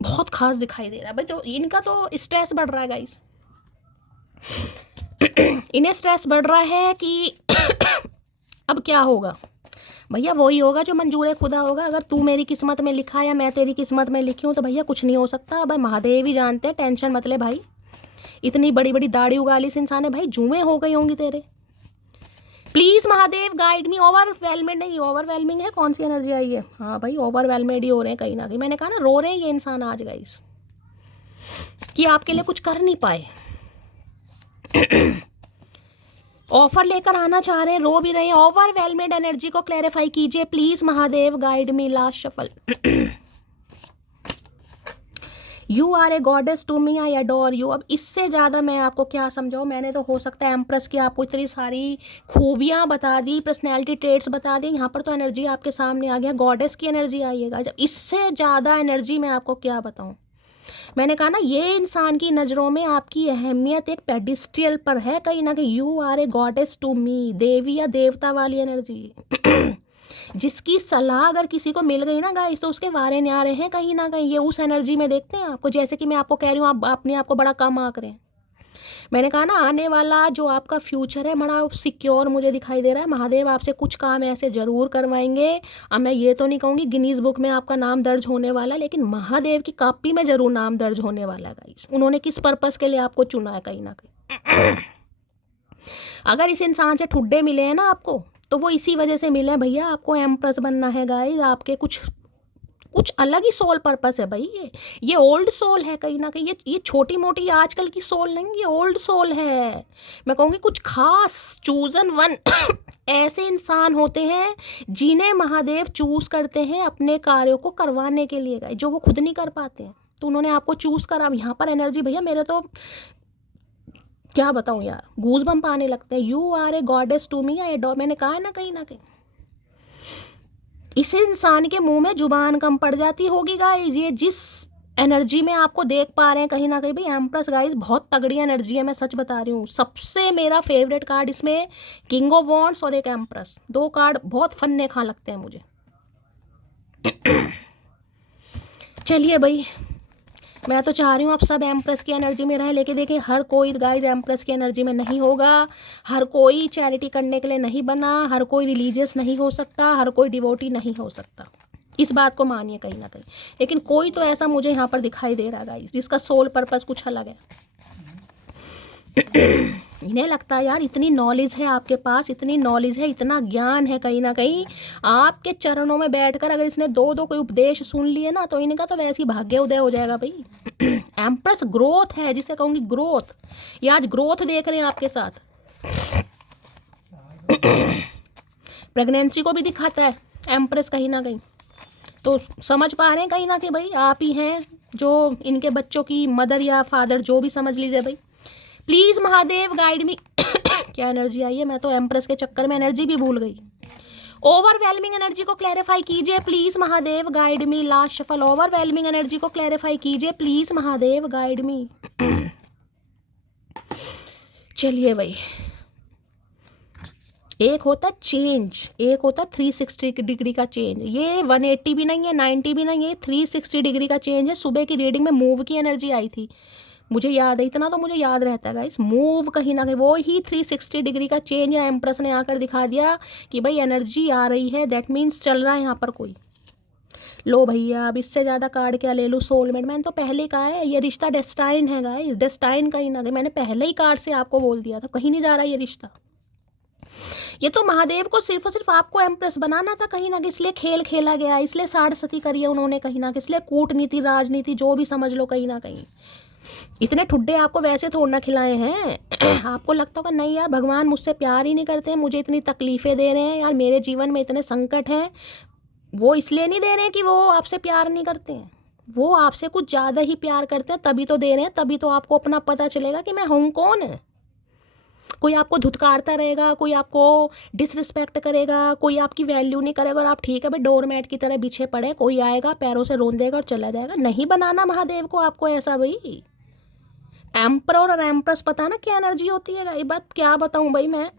बहुत खास दिखाई दे रहा है भाई। तो इनका तो स्ट्रेस बढ़ रहा है गाइस। इन्हें स्ट्रेस बढ़ रहा है कि अब क्या होगा भैया, वही होगा जो मंजूर खुदा होगा। अगर तू मेरी किस्मत में लिखा या मैं तेरी किस्मत में लिखी हूँ तो भैया कुछ नहीं हो सकता। भाई महादेव ही जानते हैं, टेंशन मत ले भाई। इतनी बड़ी बड़ी दाढ़ी उगा ली इस इंसान ने भाई, जुएं हो गई होंगी तेरे। Please Mahadev guide me. Overwhelment नहीं, ओवरवेलमिंग है, कौन सी एनर्जी आई है? हाँ भाई ओवरवेलमेड ही हो रहे हैं कहीं ना कहीं। मैंने कहा ना रो रहे हैं ये इंसान आज गाइस कि आपके लिए कुछ कर नहीं पाए। ऑफर लेकर आना चाह रहे हैं, रो भी रहे हैं। ओवरवेलमेड एनर्जी को क्लैरिफाई कीजिए please Mahadev, guide me. Last shuffle. You are a goddess to me, I adore you. अब इससे ज़्यादा मैं आपको क्या समझाऊँ। मैंने तो हो सकता है एम्प्रेस की आपको इतनी सारी खूबियाँ बता दी, पर्सनैलिटी ट्रेट्स बता दी। यहाँ पर तो एनर्जी आपके सामने आ गया, गॉडेस की एनर्जी आइएगा। जब इससे ज़्यादा एनर्जी मैं आपको क्या बताऊँ। मैंने कहा ना ये इंसान की नज़रों में आपकी अहमियत एक पेडिस्ट्रियल पर है कहीं ना कहीं। You are a goddess to me, देवी या देवता वाली एनर्जी। जिसकी सलाह अगर किसी को मिल गई ना गाइस तो उसके वारे न्यारे हैं कहीं ना कहीं। ये उस एनर्जी में देखते हैं आपको, जैसे कि मैं आपको कह रही हूँ आप अपने आप को बड़ा कम आंक रहे हैं। मैंने कहा ना आने वाला जो आपका फ्यूचर है बड़ा सिक्योर मुझे दिखाई दे रहा है। महादेव आपसे कुछ काम ऐसे ज़रूर करवाएंगे। अब मैं ये तो नहीं कहूँगी गिनीज बुक में आपका नाम दर्ज होने वाला, लेकिन महादेव की कॉपी में ज़रूर नाम दर्ज होने वाला है गाइस। उन्होंने किस पर्पज़ के लिए आपको चुना है कहीं ना कहीं। अगर इस इंसान से ठुड्डे मिले हैं ना आपको तो वो इसी वजह से मिले हैं भैया। आपको एम्प्रेस बनना है गाइस, आपके कुछ अलग ही सोल पर्पस है भाई। ये ओल्ड सोल है कहीं ना कहीं। ये छोटी मोटी आजकल की सोल नहीं, ये ओल्ड सोल है। मैं कहूँगी कुछ खास चूजन वन ऐसे इंसान होते हैं जिन्हें महादेव चूज करते हैं अपने कार्यों को करवाने के लिए गाइस, जो वो खुद नहीं कर पाते हैं। तो उन्होंने आपको चूज करा। यहाँ पर एनर्जी भैया मेरे तो क्या बताऊँ यार, गूज बम्प आने लगते हैं। You are a goddess to me, I adore. मैंने कहा है ना कहीं ना कहीं इस इंसान के मुंह में जुबान कम पड़ जाती होगी गाइस। ये जिस एनर्जी में आपको देख पा रहे हैं कहीं ना कहीं भाई एम्प्रेस गाइस बहुत तगड़ी एनर्जी है, मैं सच बता रही हूँ। सबसे मेरा फेवरेट कार्ड इसमें किंग ऑफ वॉन्ड्स और एक एम्प्रेस, दो कार्ड बहुत फन्ने खा लगते हैं मुझे। चलिए भाई मैं तो चाह रही हूँ आप सब एम्प्रेस की एनर्जी में रहें, लेके देखिए हर कोई गाइस एम्प्रेस की एनर्जी में नहीं होगा। हर कोई चैरिटी करने के लिए नहीं बना, हर कोई रिलीजियस नहीं हो सकता, हर कोई डिवोटी नहीं हो सकता। इस बात को मानिए कहीं ना कहीं। लेकिन कोई तो ऐसा मुझे यहाँ पर दिखाई दे रहा है गाइस जिसका सोल पर्पस कुछ अलग है। इन्हें लगता है यार इतनी नॉलेज है आपके पास, इतनी नॉलेज है, इतना ज्ञान है कहीं ना कहीं आपके चरणों में बैठकर अगर इसने दो कोई उपदेश सुन लिए ना तो इनका तो वैसे ही भाग्य उदय हो जाएगा भाई। एम्प्रेस ग्रोथ है जिसे कहूँगी ग्रोथ। ये आज ग्रोथ देख रहे हैं आपके साथ। प्रेगनेंसी को भी दिखाता है एम्प्रेस कहीं ना कहीं। तो समझ पा रहे हैं कहीं ना कहीं भाई आप ही हैं जो इनके बच्चों की मदर या फादर, जो भी समझ लीजिए भाई। प्लीज़ महादेव गाइड मी। क्या एनर्जी आई है, मैं तो एम्प्रेस के चक्कर में एनर्जी भी भूल गई। ओवरवेलमिंग एनर्जी को क्लैरिफाई कीजिए please Mahadev, guide me. Last shuffle. Overwhelming energy को क्लैरिफाई कीजिए प्लीज़ महादेव, गाइड मी। चलिए भाई, एक होता चेंज, एक होता 360 डिग्री का चेंज। ये 180 भी नहीं है, 90 भी नहीं है, 360 डिग्री का चेंज है। सुबह की रीडिंग में मूव की एनर्जी आई थी, मुझे याद है, इतना तो मुझे याद रहता है गाइस। मूव कहीं ना कहीं वो ही 360 डिग्री का चेंज है। एम्प्रेस ने आकर दिखा दिया कि भाई एनर्जी आ रही है, दैट मीन्स चल रहा है यहाँ पर कोई। लो भैया अब इससे ज़्यादा कार्ड क्या ले लूँ। सोलमेट मैंने तो पहले कहा है ये रिश्ता डेस्टाइन है गाइस, डेस्टाइन कहीं ना कहीं। मैंने पहले ही कार्ड से आपको बोल दिया था कहीं नहीं जा रहा ये रिश्ता। ये तो महादेव को सिर्फ और सिर्फ आपको एम्प्रेस बनाना था कहीं ना कहीं, इसलिए खेल खेला गया, इसलिए साड़ सती करी है उन्होंने कहीं ना कहीं, इसलिए कूटनीति राजनीति जो भी समझ लो कहीं ना कहीं। इतने ठुड्डे आपको वैसे थोड़ा ना खिलाए हैं। आपको लगता होगा नहीं यार भगवान मुझसे प्यार ही नहीं करते हैं, मुझे इतनी तकलीफ़ें दे रहे हैं यार, मेरे जीवन में इतने संकट हैं। वो इसलिए नहीं दे रहे हैं कि वो आपसे प्यार नहीं करते हैं, वो आपसे कुछ ज़्यादा ही प्यार करते हैं, तभी तो दे रहे हैं। तभी तो आपको अपना पता चलेगा कि मैं हूँ कौन है। कोई आपको धुतकारता रहेगा, कोई आपको डिसरिस्पेक्ट करेगा, कोई आपकी वैल्यू नहीं करेगा और आप ठीक है भाई डोरमैट की तरह बिछे पड़े, कोई आएगा पैरों से रोन देगा और चला जाएगा। नहीं बनाना महादेव को आपको ऐसा भाई। एम्पर और एम्प्रेस पता ना क्या एनर्जी होती है। ये बात क्या बताऊं भाई मैं।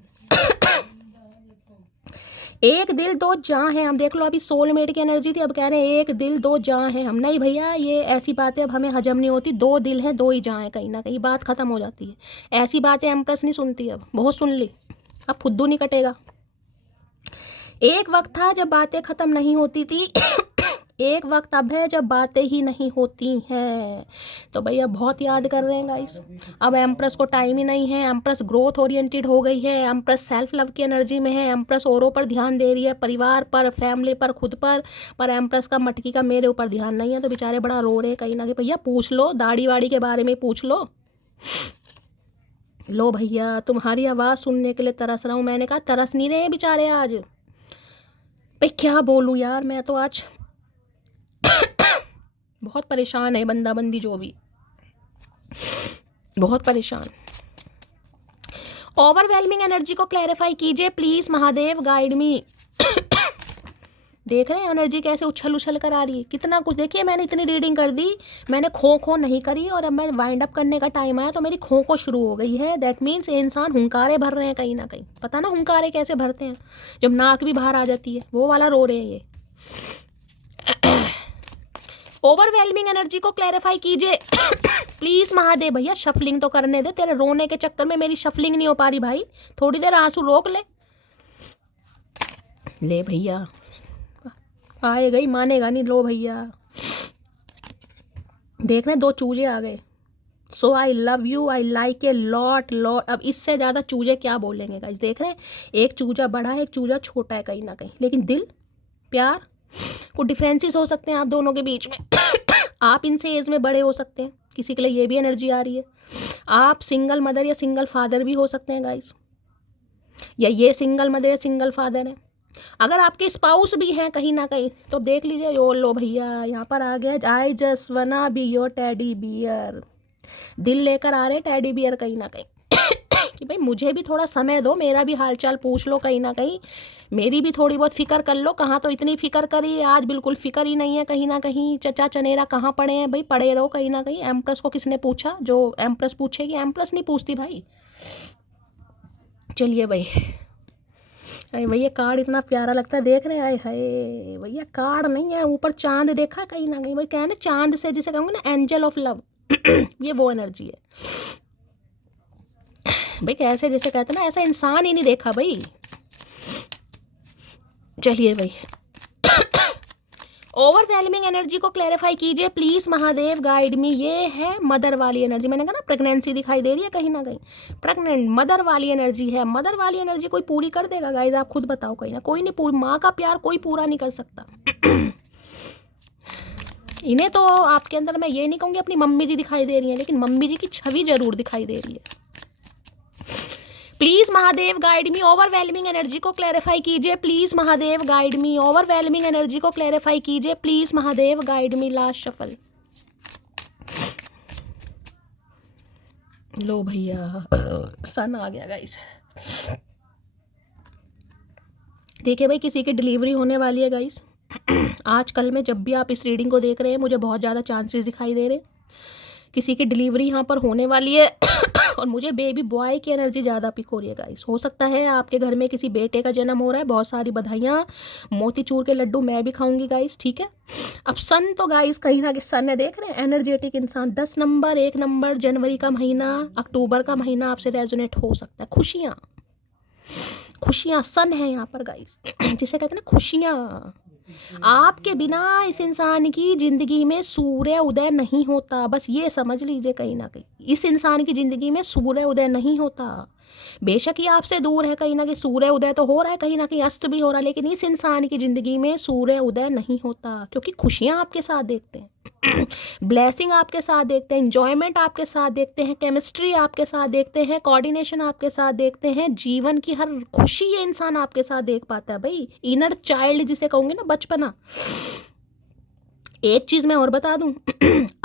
एक दिल दो जान है हम, देख लो अभी सोलमेट की एनर्जी थी, अब कह रहे हैं एक दिल दो जान है हम। नहीं भैया ये ऐसी बातें अब हमें हजम नहीं होती। दो दिल हैं दो ही जान है, कहीं ना कहीं बात खत्म हो जाती है। ऐसी बातें एम्प्रेस नहीं सुनती, अब बहुत सुन ली, अब फुद्दू नहीं कटेगा। एक वक्त था जब बातें खत्म नहीं होती थी, एक वक्त अब है जब बातें ही नहीं होती हैं। तो भैया बहुत याद कर रहे हैं गाइस। अब एम्प्रेस को टाइम ही नहीं है, एम्प्रेस ग्रोथ ओरिएंटेड हो गई है, एम्प्रेस सेल्फ लव की एनर्जी में है, एम्प्रेस औरों पर ध्यान दे रही है, परिवार पर, फैमिली पर, खुद पर एम्प्रेस का मटकी का मेरे ऊपर ध्यान नहीं है। तो बेचारे बड़ा रो रहे हैं कहीं ना कहीं। भैया पूछ लो दाढ़ी वाड़ी के बारे में, पूछ लो। लो भैया तुम्हारी आवाज़ सुनने के लिए तरस रहा हूँ। मैंने कहा तरस नहीं रहे बेचारे आज। भाई क्या बोलूँ यार, मैं तो आज बहुत परेशान है बंदा बंदी जो भी, बहुत परेशान। ओवरवेलमिंग एनर्जी को क्लैरिफाई कीजिए प्लीज महादेव, गाइड मी। देख रहे हैं एनर्जी कैसे उछल उछल कर आ रही है, कितना कुछ। देखिए मैंने इतनी रीडिंग कर दी, मैंने खो खो नहीं करी, और अब मैं वाइंड अप करने का टाइम आया तो मेरी खो खो शुरू हो गई है। दैट मीन्स ये इंसान हुंकारे भर रहे हैं कहीं ना कहीं। पता ना हुंकारे कैसे भरते हैं, जब नाक भी बाहर आ जाती है, वो वाला रो रहे हैं ये। ओवरवेलमिंग एनर्जी को क्लैरिफाई कीजिए प्लीज महादेव। भैया शफलिंग तो करने दे, तेरे रोने के चक्कर में मेरी शफलिंग नहीं हो पा रही भाई, थोड़ी देर आंसू रोक ले। ले भैया आएगा ही, मानेगा नहीं। लो भैया देख रहे 2 चूजे आ गए। So I love you, I like a lot lot. अब इससे ज़्यादा चूजे क्या बोलेंगे गाइस। देख रहे हैं एक चूजा बड़ा है, एक चूजा छोटा है कहीं ना कहीं, लेकिन दिल प्यार कुछ डिफरेंसेस हो सकते हैं आप दोनों के बीच में। आप इनसे एज में बड़े हो सकते हैं, किसी के लिए ये भी एनर्जी आ रही है। आप सिंगल मदर या सिंगल फादर भी हो सकते हैं गाइस, या ये सिंगल मदर या सिंगल फादर है। अगर आपके स्पाउस भी हैं कहीं ना कहीं तो देख लीजिए। यो लो भैया यहाँ पर आ गया, आई जस्ट वना बी योर टेडी बियर। दिल लेकर आ रहे हैं टेडी बियर कहीं ना कहीं कि भाई मुझे भी थोड़ा समय दो, मेरा भी हालचाल पूछ लो कहीं ना कहीं, मेरी भी थोड़ी बहुत फिक्र कर लो। कहाँ तो इतनी फिक्र करी, आज बिल्कुल फिक्र ही नहीं है कहीं ना कहीं। चचा चनेरा कहाँ पड़े हैं भाई, पड़े रहो कहीं ना कहीं। एम्प्रेस को किसने पूछा, जो एम्प्रेस पूछेगी, एम्प्रेस नहीं पूछती भाई। चलिए भाई, अरे भैया कार्ड इतना प्यारा लगता है, देख रहे हैं। हाय भैया कार्ड नहीं है, ऊपर चांद देखा कहीं ना कहीं। भाई क्या है ना, चांद से जिसे कहूँगा ना एंजल ऑफ लव ये वो एनर्जी है भाई। कैसे जैसे कहते हैं ना, ऐसा इंसान ही नहीं देखा भाई। चलिए भाई ओवरवेलमिंग एनर्जी को क्लैरिफाई कीजिए प्लीज महादेव, गाइड मी। ये है मदर वाली एनर्जी। मैंने कहा ना प्रेगनेंसी दिखाई दे रही है कहीं ना कहीं, प्रेग्नेंट मदर वाली एनर्जी है। मदर वाली एनर्जी कोई पूरी कर देगा गाइज, आप खुद बताओ। कहीं ना कोई नहीं पूरी, माँ का प्यार कोई पूरा नहीं कर सकता। इन्हें तो आपके अंदर मैं ये नहीं कहूँगी अपनी मम्मी जी दिखाई दे रही है, लेकिन मम्मी जी की छवि जरूर दिखाई दे रही है। Please Mahadev guide me, overwhelming energy को क्लैरिफाई कीजिए please Mahadev, guide me. Overwhelming energy को क्लैरिफाई कीजिए please Mahadev, guide me. Last shuffle. लो भैया सन आ गया गाइस। देखिए भाई किसी की डिलीवरी होने वाली है गाइस। आज कल में जब भी आप इस रीडिंग को देख रहे हैं, मुझे बहुत ज़्यादा चांसेस दिखाई दे रहे हैं किसी की डिलीवरी यहाँ पर होने वाली है। और मुझे बेबी बॉय की एनर्जी ज़्यादा पिक हो रही है गाइस। हो सकता है आपके घर में किसी बेटे का जन्म हो रहा है, बहुत सारी बधाइयाँ। मोतीचूर के लड्डू मैं भी खाऊंगी गाइस, ठीक है। अब सन तो गाइस कहीं ना कहीं सन है, देख रहे हैं एनर्जेटिक इंसान। 10 नंबर, 1 नंबर, जनवरी का महीना, अक्टूबर का महीना आपसे रेजोनेट हो सकता है। खुशियाँ खुशियाँ सन है यहाँ पर गाइस, जिसे कहते हैं ना खुशियाँ। आपके बिना इस इंसान की जिंदगी में सूर्य उदय नहीं होता, बस ये समझ लीजिए। कहीं ना कहीं इस इंसान की जिंदगी में सूर्य उदय नहीं होता। बेशक ये आपसे दूर है, कहीं ना कहीं सूर्य उदय तो हो रहा है, कहीं ना कहीं अस्त भी हो रहा है, लेकिन इस इंसान की जिंदगी में सूर्य उदय नहीं होता, क्योंकि खुशियां आपके साथ देखते हैं। ब्लेसिंग आपके साथ देखते हैं, इंजॉयमेंट आपके साथ देखते हैं, केमिस्ट्री आपके साथ देखते हैं, कोऑर्डिनेशन आपके साथ देखते हैं, जीवन की हर खुशी ये इंसान आपके साथ देख पाता है भाई। इनर चाइल्ड जिसे कहूँगी ना, बचपना। एक चीज़ मैं और बता दूं,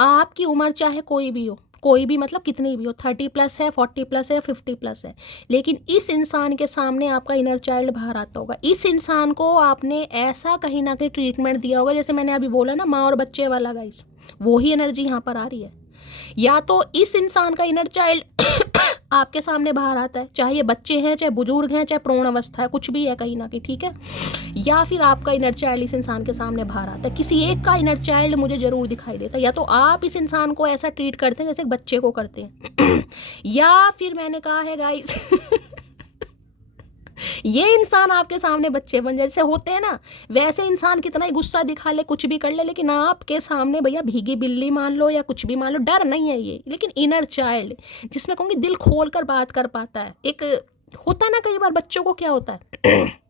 आपकी उम्र चाहे कोई भी हो, कोई भी मतलब कितनी भी हो, 30+ है, 40+ है, 50+ है, लेकिन इस इंसान के सामने आपका इनर चाइल्ड बाहर आता होगा। इस इंसान को आपने ऐसा कहीं ना कहीं ट्रीटमेंट दिया होगा, जैसे मैंने अभी बोला ना, माँ और बच्चे वाला गाइस, वो ही एनर्जी यहाँ पर आ रही है। या तो इस इंसान का इनर चाइल्ड आपके सामने बाहर आता है, चाहे ये बच्चे हैं, चाहे बुजुर्ग हैं, चाहे प्रौढ़ अवस्था है, कुछ भी है कहीं ना कहीं, ठीक है। या फिर आपका इनर चाइल्ड इस इंसान के सामने बाहर आता है। किसी एक का इनर चाइल्ड मुझे जरूर दिखाई देता है। या तो आप इस इंसान को ऐसा ट्रीट करते हैं जैसे बच्चे को करते हैं या फिर मैंने कहा है गाइस ये इंसान आपके सामने बच्चे बन जाए, जैसे होते हैं ना, वैसे इंसान कितना ही गुस्सा दिखा ले, कुछ भी कर ले, लेकिन आपके सामने भैया भीगी बिल्ली मान लो या कुछ भी मान लो, डर नहीं है ये। लेकिन इनर चाइल्ड जिसमें कहूँगी दिल खोल कर बात कर पाता है। एक होता है ना, कई बार बच्चों को क्या होता है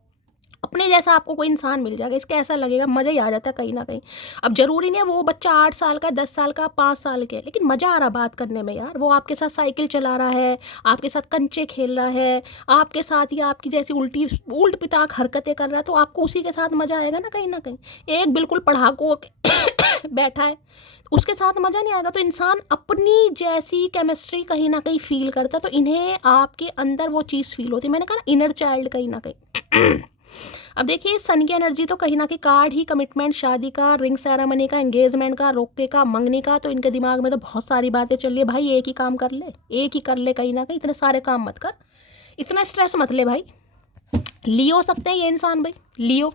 अपने जैसा आपको कोई इंसान मिल जाएगा, इसका ऐसा लगेगा, मज़ा ही आ जाता है कहीं ना कहीं। अब जरूरी नहीं है वो बच्चा 8 साल का, 10 साल का, 5 साल के, लेकिन मज़ा आ रहा बात करने में यार। वो आपके साथ साइकिल चला रहा है, आपके साथ कंचे खेल रहा है, आपके साथ ही आपकी जैसी उल्ट पिताक हरकतें कर रहा है, तो आपको उसी के साथ मज़ा आएगा ना कहीं ना कहीं। एक बिल्कुल पढ़ाकू बैठा है, उसके साथ मज़ा नहीं आएगा। तो इंसान अपनी जैसी केमिस्ट्री कहीं ना कहीं फील करता है, तो इन्हें आपके अंदर वो चीज़ फील होती है। मैंने कहा ना, इनर चाइल्ड कहीं ना कहीं अब देखिए, सन की एनर्जी तो कहीं ना कहीं कार्ड ही, कमिटमेंट, शादी का, रिंग सेरेमनी का, एंगेजमेंट का, रोके का, मंगनी का, तो इनके दिमाग में तो बहुत सारी बातें चल रही है भाई। एक ही काम कर ले, एक ही कर ले, कहीं ना कहीं इतने सारे काम मत कर, इतना स्ट्रेस मत ले भाई। लियो सकते हैं ये इंसान भाई, लियो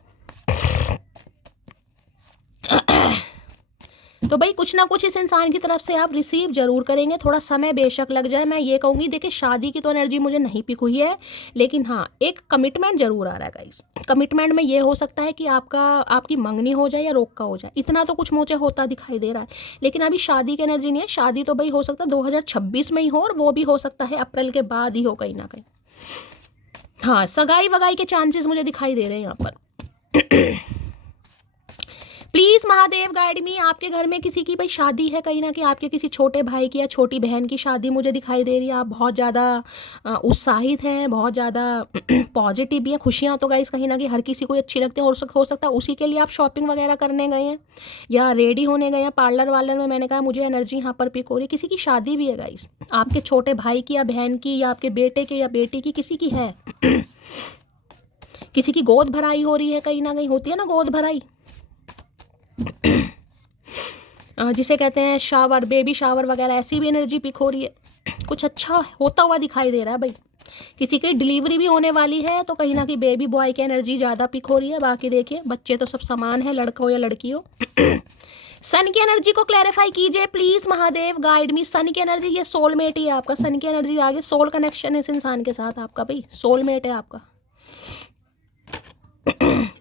तो भाई कुछ ना कुछ इस इंसान की तरफ से आप रिसीव जरूर करेंगे, थोड़ा समय बेशक लग जाए। मैं ये कहूँगी, देखिए शादी की तो एनर्जी मुझे नहीं पिक हुई है, लेकिन हाँ एक कमिटमेंट जरूर आ रहा है गाइस। कमिटमेंट में ये हो सकता है कि आपकी मंगनी हो जाए या रोका हो जाए, इतना तो कुछ मुझे होता दिखाई दे रहा है। लेकिन अभी शादी की एनर्जी नहीं है। शादी तो भाई हो सकता है 2026 में ही हो, और वो भी हो सकता है अप्रैल के बाद ही हो कहीं ना कहीं। हाँ, सगाई वगाई के चांसेस मुझे दिखाई दे रहे हैं यहाँ पर। प्लीज़ महादेव गाइड मी, आपके घर में किसी की भाई शादी है कहीं ना कहीं, आपके किसी छोटे भाई की या छोटी बहन की शादी मुझे दिखाई दे रही है। आप बहुत ज़्यादा उत्साहित हैं, बहुत ज़्यादा पॉजिटिव भी है। खुशियाँ तो गाइस कहीं ना कहीं हर किसी को अच्छी लगती है, और हो सकता है उसी के लिए आप शॉपिंग वगैरह करने गए हैं या रेडी होने गए हैं पार्लर वार्लर में। मैंने कहा मुझे एनर्जी यहाँ पर पिक हो रही है, किसी की शादी भी है गाइस, आपके छोटे भाई की या बहन की, या आपके बेटे के या बेटी की, किसी की है। किसी की गोद भराई हो रही है कहीं ना कहीं, होती है ना गोद भराई जिसे कहते हैं शावर, बेबी शावर वगैरह, ऐसी भी एनर्जी पिक हो रही है। कुछ अच्छा होता हुआ दिखाई दे रहा है भाई। किसी की डिलीवरी भी होने वाली है, तो कहीं ना कहीं बेबी बॉय की एनर्जी ज़्यादा पिक हो रही है। बाकी देखिए बच्चे तो सब समान है, लड़का हो या लड़की हो। सन की एनर्जी को क्लैरिफाई कीजिए प्लीज़ महादेव गाइड मी। सन की एनर्जी, ये सोलमेट ही है आपका। सन की एनर्जी आगे, सोल कनेक्शन है इस इंसान के साथ आपका भाई, सोलमेट है आपका।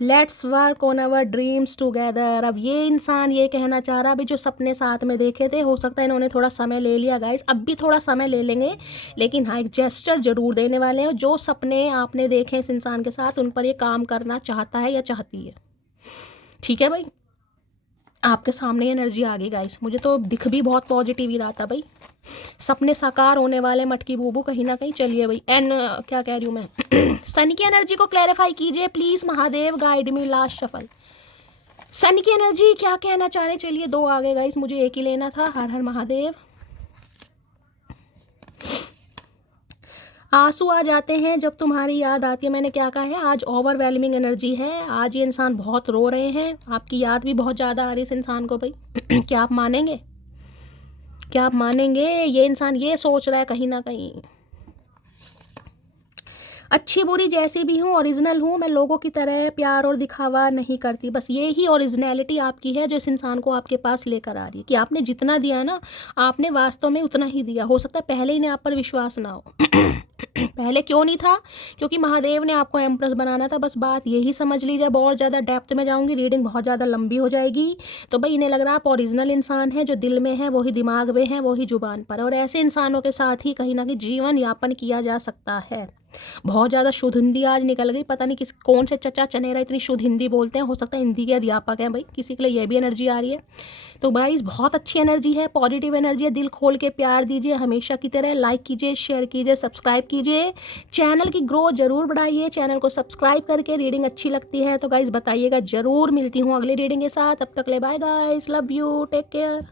Let's work on our dreams together. अब ये इंसान ये कहना चाह रहा है, अभी जो सपने साथ में देखे थे, हो सकता है इन्होंने थोड़ा समय ले लिया गाइस, अब भी थोड़ा समय ले लेंगे, लेकिन हाँ एक जेस्चर जरूर देने वाले हैं। जो सपने आपने देखे इस इंसान के साथ, उन पर ये काम करना चाहता है या चाहती है, ठीक है भाई। आपके सामने एनर्जी आ गई गाइस, मुझे तो दिख भी बहुत पॉजिटिव ही रहा था भाई। सपने साकार होने वाले मटकी बूबू कहीं ना कहीं। चलिए भाई, एंड क्या कह रही हूँ मैं, सन की एनर्जी को क्लैरिफाई कीजिए please Mahadev guide me. Last shuffle, sun की एनर्जी क्या कहना चाह रहे। चलिए 2 आ गए गाइस, मुझे एक ही लेना था। हर हर महादेव। आंसू आ जाते हैं जब तुम्हारी याद आती है। मैंने क्या कहा है, आज ओवरवेलमिंग एनर्जी है, आज ये इंसान बहुत रो रहे हैं, आपकी याद भी बहुत ज़्यादा आ रही है इस इंसान को भाई। क्या आप मानेंगे, क्या आप मानेंगे, ये इंसान ये सोच रहा है कहीं ना कहीं, अच्छी बुरी जैसी भी हूँ, ओरिजिनल हूँ मैं, लोगों की तरह प्यार और दिखावा नहीं करती। बस ये ही ओरिजिनलिटी आपकी है जो इस इंसान को आपके पास लेकर आ रही है, कि आपने जितना दिया ना, आपने वास्तव में उतना ही दिया। हो सकता है पहले इन्हें आप पर विश्वास ना हो। पहले क्यों नहीं था, क्योंकि महादेव ने आपको एम्प्रेस बनाना था, बस बात यही समझ लीजिए। बहुत ज़्यादा डेप्थ में जाऊंगी, रीडिंग बहुत ज़्यादा लंबी हो जाएगी। तो भाई इन्हें लग रहा है आप ओरिजिनल इंसान है, जो दिल में है वही दिमाग में है, वही जुबान पर, और ऐसे इंसानों के साथ ही कहीं ना कहीं जीवन यापन किया जा सकता है। बहुत ज़्यादा शुद्ध हिंदी आज निकल गई, पता नहीं किस कौन से चचा चनेरा इतनी शुद्ध हिंदी बोलते हैं, हो सकता है हिंदी के अध्यापक हैं भाई, किसी के लिए ये भी एनर्जी आ रही है। तो गाइस बहुत अच्छी एनर्जी है, पॉजिटिव एनर्जी है, दिल खोल के प्यार दीजिए हमेशा की तरह, लाइक कीजिए, शेयर कीजिए, सब्सक्राइब कीजिए, चैनल की ग्रोथ जरूर बढ़ाइए, चैनल को सब्सक्राइब करके। रीडिंग अच्छी लगती है तो गाइस बताइएगा, जरूर मिलती हूँ अगली रीडिंग के साथ, तब तक ले bye guys, love you, take care.